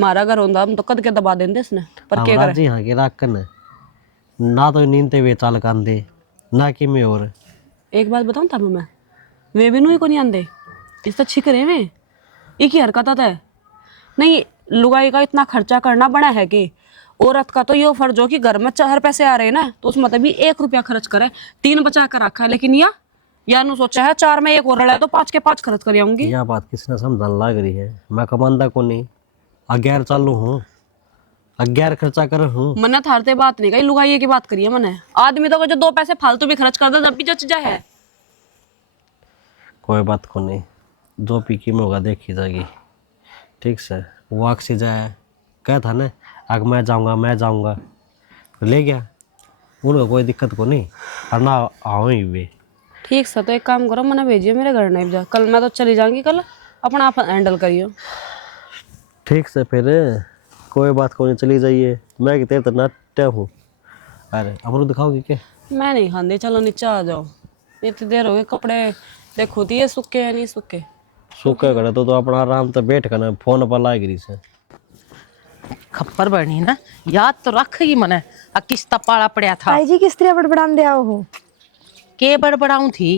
मारा घर होता हम तो कद के दबा देंगे इसने पर क्या करे जी हाँ के राख कर ना तो नींदते वे चाल कांदे ना कि मैं और एक बात बताऊं तब मैं वे भी नहीं को नहीं आंदे इस तो छिक रहे वे एक ही हरकत आता है नहीं लुगाई का इतना खर्चा करना बड़ा है कि औरत का तो ये फर्ज हो कि घर में 4 पैसे आ रहे हैं ना तो उसमें तभी 1 रुपया खर्च करे 3 बचा कर रखा है लेकिन या नु सोचा है 4 में 1 और रहा है तो 5 के 5 खर्च कर आऊंगी यह बात किसने समझाने लग रही है मैं कमांदा को नहीं अगैर चालू हूँ अगैर खर्चा कर हूँ मैंने थारते बात नहीं कही लुगाई की बात करिए मैंने आदमी तो जो 2 पैसे फालतू भी खर्च कर दे जब भी जच जाए कोई बात को नहीं जो पी की में होगा देखी जाएगी ठीक से वो आग से जाए कह था ना आग मैं जाऊंगा तो ले गया उनको कोई दिक्कत को नहीं और ना आओ ही वे ठीक से तो एक काम करो मैंने भेजिए मेरे घर नहीं जा कल मैं तो चली जाऊंगी कल अपना आप हैंडल करियो ठीक से फिर कोई बात को नहीं चली जाइए मैं कितने तो नाट्य हूँ अरे अमरूद दिखाओगी क्या मैं नहीं खाती चलो नीचे आ जाओ इतनी देर हो गई कपड़े देखो दिए सूखे या नहीं सूखे सूखे करे तो अपना आराम से बैठ कर फोन पर लाग रही से खप्पर बनी ना याद तो रख ही मने आ किस्ता पाड़ा पड़ा था ताई जी किस तरह बड़बड़ान दे आओ हो के बड़बड़ाऊं थी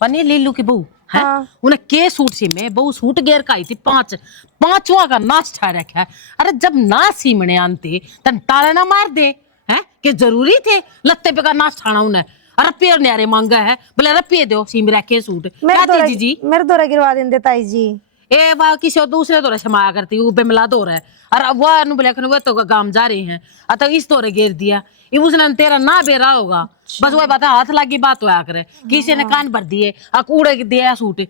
पनी लीलू की बहू है हाँ। उन्हें के सूट सी में बहू सूट गेर का आई थी 5वां का नाच ठा रखा है अरे जब ना सीमने आनते तन ताले ना मार दे हैं कि जरूरी थे लत्ते पे का नाच ठाना उन्हें अरे पेड़ न्यारे मांगा है बोले अरे पे दो सीम रखे सूट क्या थी जी मेरे दौरा गिरवा देंगे ताई जी ए वाह किसी और दूसरे दौरे समाया करती वो बेमला दौर है और अब वह नु बोले वो तो गांव जा रहे हैं अतः इस दौरे घेर दिया ये उसने तेरा ना बेरा होगा बस वही बात है हाथ लागी बात होया करे किसी ने कान भर दिए कूड़े दिया सूट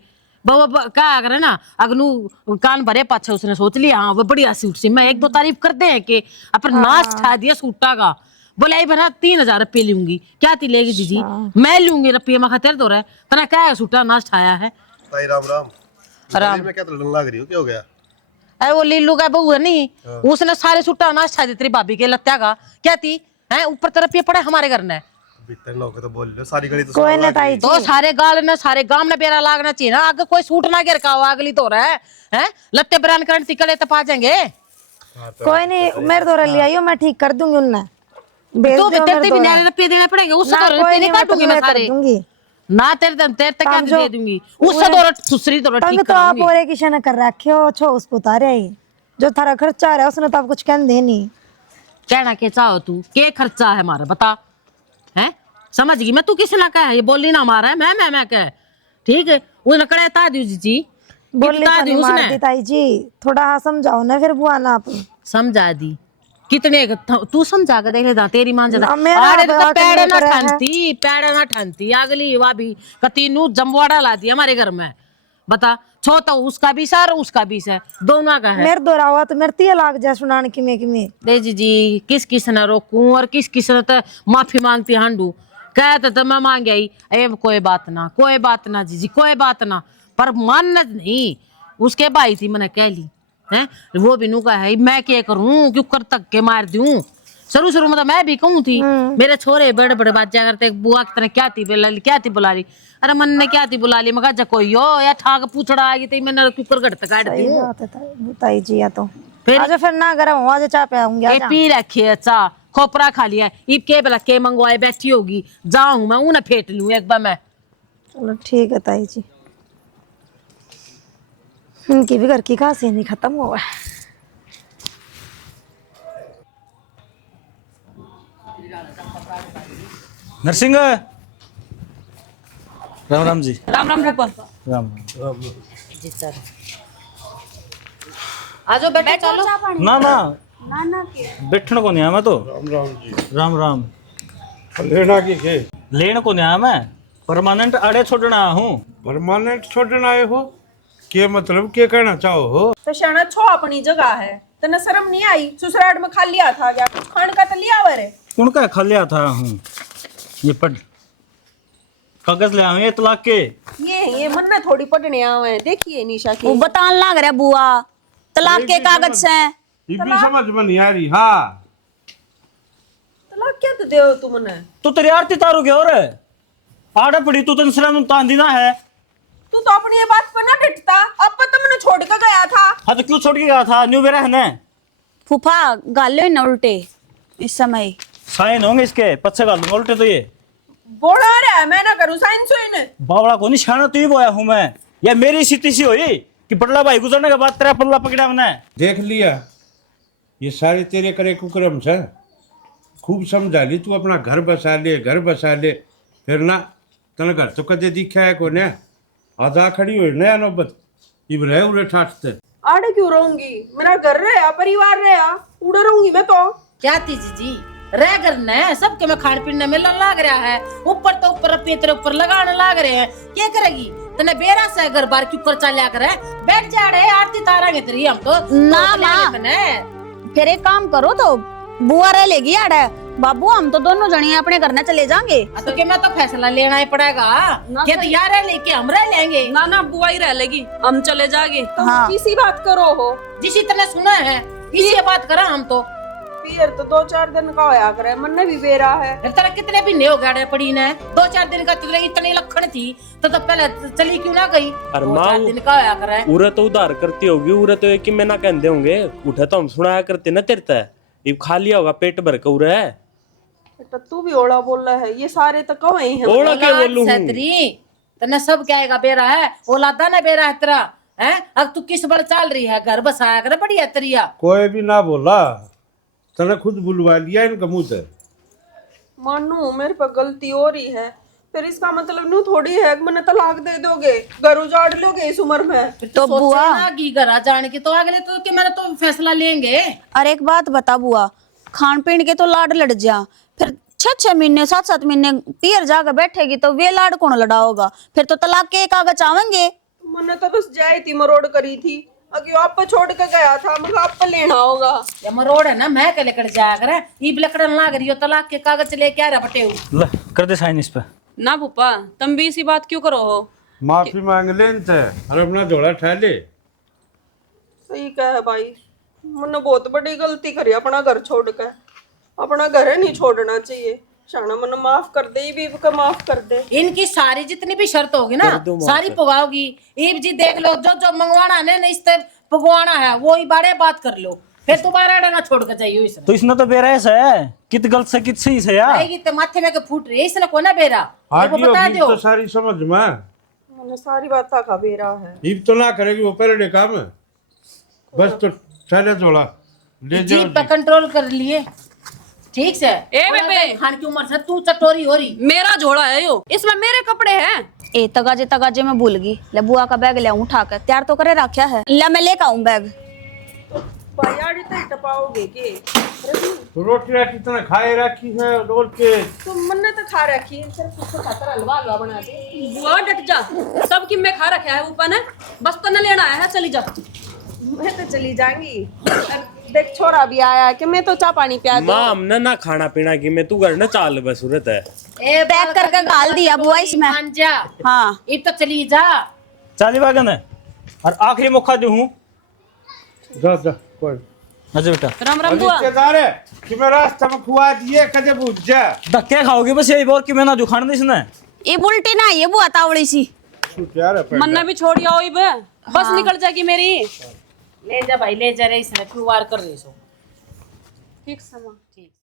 बाबा क्या करे ना अगनू कान भरे पाछे उसने सोच लिया हाँ वो बढ़िया सूट से मैं 1-2 तारीफ करते हैं कि अपन नाच ठा दिया सूटा का बोले आई भरा 3000 रुपये लूंगी क्या ती लेगी दीदी मैं लूंगी रुपये मैं खतर दो रहा तना क्या है सूटा नाच ठाया है ताई राम राम आराम मैं क्या लड़ने लग रही हूँ क्या हो गया अरे वो लीलू का बहू है नहीं उसने सारे सूटा नाच ठा दी तेरी भाभी के लत्या का क्या थी है ऊपर तरफ ये पड़े हमारे घर ने भीतर लोग तो बोल लो सारी गली तो कोई ना ताई तो सारे गाल ने सारे गांव ने बेरा लागना चाहिए ना आगे कोई सूट ना गिर का अगली तो रहा है लत्ते बरान करन तिकड़े तो पा जाएंगे कोई नहीं, मेरे द्वारा ले आइयो, मैं ठीक कर दूंगी उन्हें। भेज तो दियो तेरे मेरे भी द्वारा। नारे रुपये देने पड़ेंगे, उससे ना, तो कोई रुपये नहीं, नहीं काटूंगी मैं कर सारे दूंगी। ना। तेरे तक क्या काम जो- दे दूंगी, उससे तो दूसरी तो तभी ठीक तो आप कराऊंगी। और एक किशन कर रखे हो, छो उसको उतारे ही। जो थारा खर्चा आ रहा है उसने तो आप कुछ कहने दे नहीं। कहना के चाहो तू, के खर्चा है हमारा बता, है समझ गई मैं। तू किस ना कह, ये बोली ना मारा है, मैं कह ठीक है। वो नकड़े ता दी जी, बोली कितना तो दी नहीं मार उसने, दी ताई जी, थोड़ा हाँ समझाओ ना फिर बुआ ना आप। समझा दी कितने तू समझा के देख लेता तेरी मान ना, मेरा आड़े तो बात पैड़े नहीं ना करा है। ठनती, पैड़े ना ठनती अगली वा भी कतीनू जमवाड़ा ला दिया हमारे घर में। बता छो तो उसका भी सर उसका भी है, दोनों का है। मेरे द्वारा हुआ तो मेरे 30 लाख जा सुनाने की में दे जी किस किस ने रोकूं और किस किस ने तो माफी मांगती हांडू। कहते तो मैं मांग आई, ए कोई बात ना जी कोई बात ना, पर मानत नहीं। उसके भाई थी मैंने कह ली है, वो भी नु का है, मैं क्या करूं, क्यों कर तक के मार दूं। शुरू में तो मैं भी कहूं थी, मेरे छोरे बड़े बड़े बात जा करते, बुआ की तरह क्या थी बुला रही। अरे मन ने क्या थी बुला ली, मैं कहा कोई हो या ठाक पूछड़ा आ गई थी, मैंने कुकर घट काट दी। सही बात है ताई जी। या तो फिर आजा फिर ना गरम हो, आजा चाय पे आऊंगी। ए आजा पी रखी है चा, खोपरा खा लिया, इब के बला के मंगवाए बैठी होगी, जाऊं मैं उन्हें फेंट लूं एक बार मैं। चलो ठीक है ताई जी, उनकी भी घर की खांसी नहीं खत्म हुआ है। नरसिंह, राम राम जी। राम राम भूपा। राम जी सर आजो बेटा चलो। ना ना बैठने को नहीं आया मैं तो। राम राम। लेना की के लेने को नहीं आया मैं, परमानेंट अड़े छोड़ना आया हूँ। परमानेंट छोड़ने आए हो, के मतलब के कहना चाहो हो? तो शाना छो अपनी जगह है, तने शर्म नहीं आई? ससुराल में खा लिया था क्या, कुछ खाने का तो लिया वरे? उनका खा लिया था हूँ। ये पढ़ कागज ले आए तलाक के। ये मन में थोड़ी पढ़ने आवे, देखिए निशा वो की बतान लाग रहा बुआ, तलाक के कागज से। ये भी समझ में नहीं आ रही। हाँ तलाक क्या तो दे तू मने? तो तेरी आरती तारू क्या हो रहा है? आड़े पड़ी तू तन शर्म तांदी ना है। तू तो अपनी ये बात पर ना डटता, अब तो मैंने छोड़ के गया था। हाँ तो क्यों छोड़ के गया था? न्यू बेरा है ना, फूफा गाले न उल्टे इस समय। साइन होंगे इसके पच्चे का लूंगा उल्टे तो। ये बोला रहा है मैं ना करूं साइन सुइन। बावड़ा को निशाना तो ही बोया हूँ मैं, या मेरी स्थिति सी हुई कि पटला भाई गुजरने के बाद तेरा पल्ला पकड़ा मैंने। देख लिया, ये सारे तेरे करे कुकर्म से। खूब समझा ली तू, अपना घर बसा ले, फिर ना तने घर तो कदे दिखा है कोने। आजा खड़ी हो नया नौबत इब रहे उड़े ठाठते। आड़े क्यों रहूंगी, मेरा घर रहा, परिवार रहा, उड़े रहूंगी मैं तो। क्या थी जी रह करना है, सबके में खाने पीने में लाग रहा है, ऊपर तो ऊपर पेतरे ऊपर लगाने लाग रहे हैं। क्या करेगी तने बेरा से घर बार क्यों कर चलिया करे, बैठ जा रहे आरती तारांगे तेरी हम तो ना तो माँ। तने। फिर एक काम करो तो बुआ रह लेगी आड़े, बाबू हम तो दोनों जने अपने घर न चले जाएंगे। तो क्या मैं तो फैसला लेना ही पड़ेगा, क्या तो यार रह लेके हम रह लेंगे। ना ना बुआ ही रह लेगी, हम चले जाएंगे। तुम हाँ। किसी बात करो हो, जिस तरह सुना है इसी बात करा हम तो। फिर तो 2-4 दिन का होया करे, मन ने भी बेरा है। फिर तेरा कितने भी हो गया पड़ी ने, 2-4 दिन का तुझे इतने लक्षण थी तो पहले चली क्यों ना गई? 2-4 दिन का होया करे। उरे तो उधार करती होगी, उरे तो एक में ना कहते होंगे, उठे तो हम सुनाया करते ना तेरता है। ये खा लिया होगा पेट भर के उरे है। बेटा तू भी ओड़ा बोल रहा है, ये सारे तो कहो ही हैं। ओड़ा के बोलूं हूं। सतरी तने सब क्या आएगा बेरा है, औलादा ना बेरा है तेरा है। अब तू किस बल चल रही है, घर बसाया कर बढ़िया तरिया। कोई भी ना बोला, तने खुद बुलवा लिया इनका मुंह से। मानू मेरे पर गलती हो रही है, फिर इसका मतलब नू थोड़ी है कि मैंने तलाक दे दोगे, घर उजाड़ लोगे इस उम्र में। तो बुआ की घर जाने की तो अगले तो कि मैंने तो फैसला लेंगे। और एक बात बता बुआ, खान पीन के तो लाड लड़ जा, फिर 6-6 महीने 7-7 महीने पियर जाकर बैठेगी तो वे लाड कौन लड़ाओगा? फिर तो तलाक के कागज आवेंगे। मैंने तो बस जाई थी, मरोड़ करी थी, अगे आप पे छोड़ के गया था, मतलब आप पे लेना होगा। ये मरोड़ है ना, मैं के लेकर जाया करे, ई लकड़न लाग रही हो, तलाक के कागज लेके आ रहा बटे हूँ। ले कर दे साइन इस पे। ना भूपा तुम भी इसी बात क्यों करो हो? माफी मांग ले इनसे और अपना झोला ठा ले। सही कह भाई, मैंने बहुत बड़ी गलती करी, अपना घर छोड़ के। अपना घर नहीं छोड़ना चाहिए। शाना मन माफ कर दे, ये भी का माफ कर दे। इनकी सारी जितनी भी शर्त होगी ना सारी पुगाओगी। ईब जी देख लो, जो जो मंगवाना है ना इस तरह पुगवाना है वो ही बारे बात कर लो। फिर दोबारा डंगा छोड़ के जाइयो इसने तो इसने तो बेरहस है, कित गलत से कित सही से यार। आएगी तो माथे में के फूट रही है, इसने कोना बेरा आ ये वो गई बता होगी दो। तो सारी समझ में। मैंने सारी बात का बेरा है। इब तो ना करेगी वो पहले काम है। बस तो चले जोड़ा ले जाओ जीभ पे कंट्रोल कर लिए, ठीक से। ए बेबे, खान की उम्र से तू चटोरी हो रही। मेरा झोला है यो, इसमें मेरे कपड़े हैं। ए तगाजे मैं भूल गई। ले बुआ का बैग ले आऊं उठा कर, तैयार तो करे रखा है। ले मैं लेकर आऊं बैग। पायाड़ी तो टपाओगे के? तो रोटी राटी कितना खाए रखी है रोल के। तो मन्ने तो खा रखी है, सिर्फ कुछ खातर हलवा हलवा बना दे। बुआ डट जा, सब की मैं खा रखा है ऊपर ने, बस तो न लेना आया है, चली जा। मैं तो चली जाऊंगी। देख छोरा भी आया है कि मैं तो चाय पानी पिया दूं। माँ हमने ना खाना पीना की, मैं तू घर न चाल बस सूरत है। ए पैक करके गाल दिया बुआ इसमें। मान जा, हाँ इब तो चली जा। चाली बागन है और आखिरी मौका दू हूँ। जा जा कोई अच्छा बेटा, राम राम बुआ। रिश्तेदार है कि मैं रास्ता में खुआ दिए कदे पूछ जा। धक्के खाओगे बस यही बोल कि मैं ना जुखाड़ दी इसने। ये उल्टी ना ये बुआ तावड़ी सी। तू क्या रे मन्ना भी छोड़ आओ इब, बस निकल जाएगी मेरी। ले जा भाई ले जा रे, इसने क्यों वार कर रही सो। ठीक समा।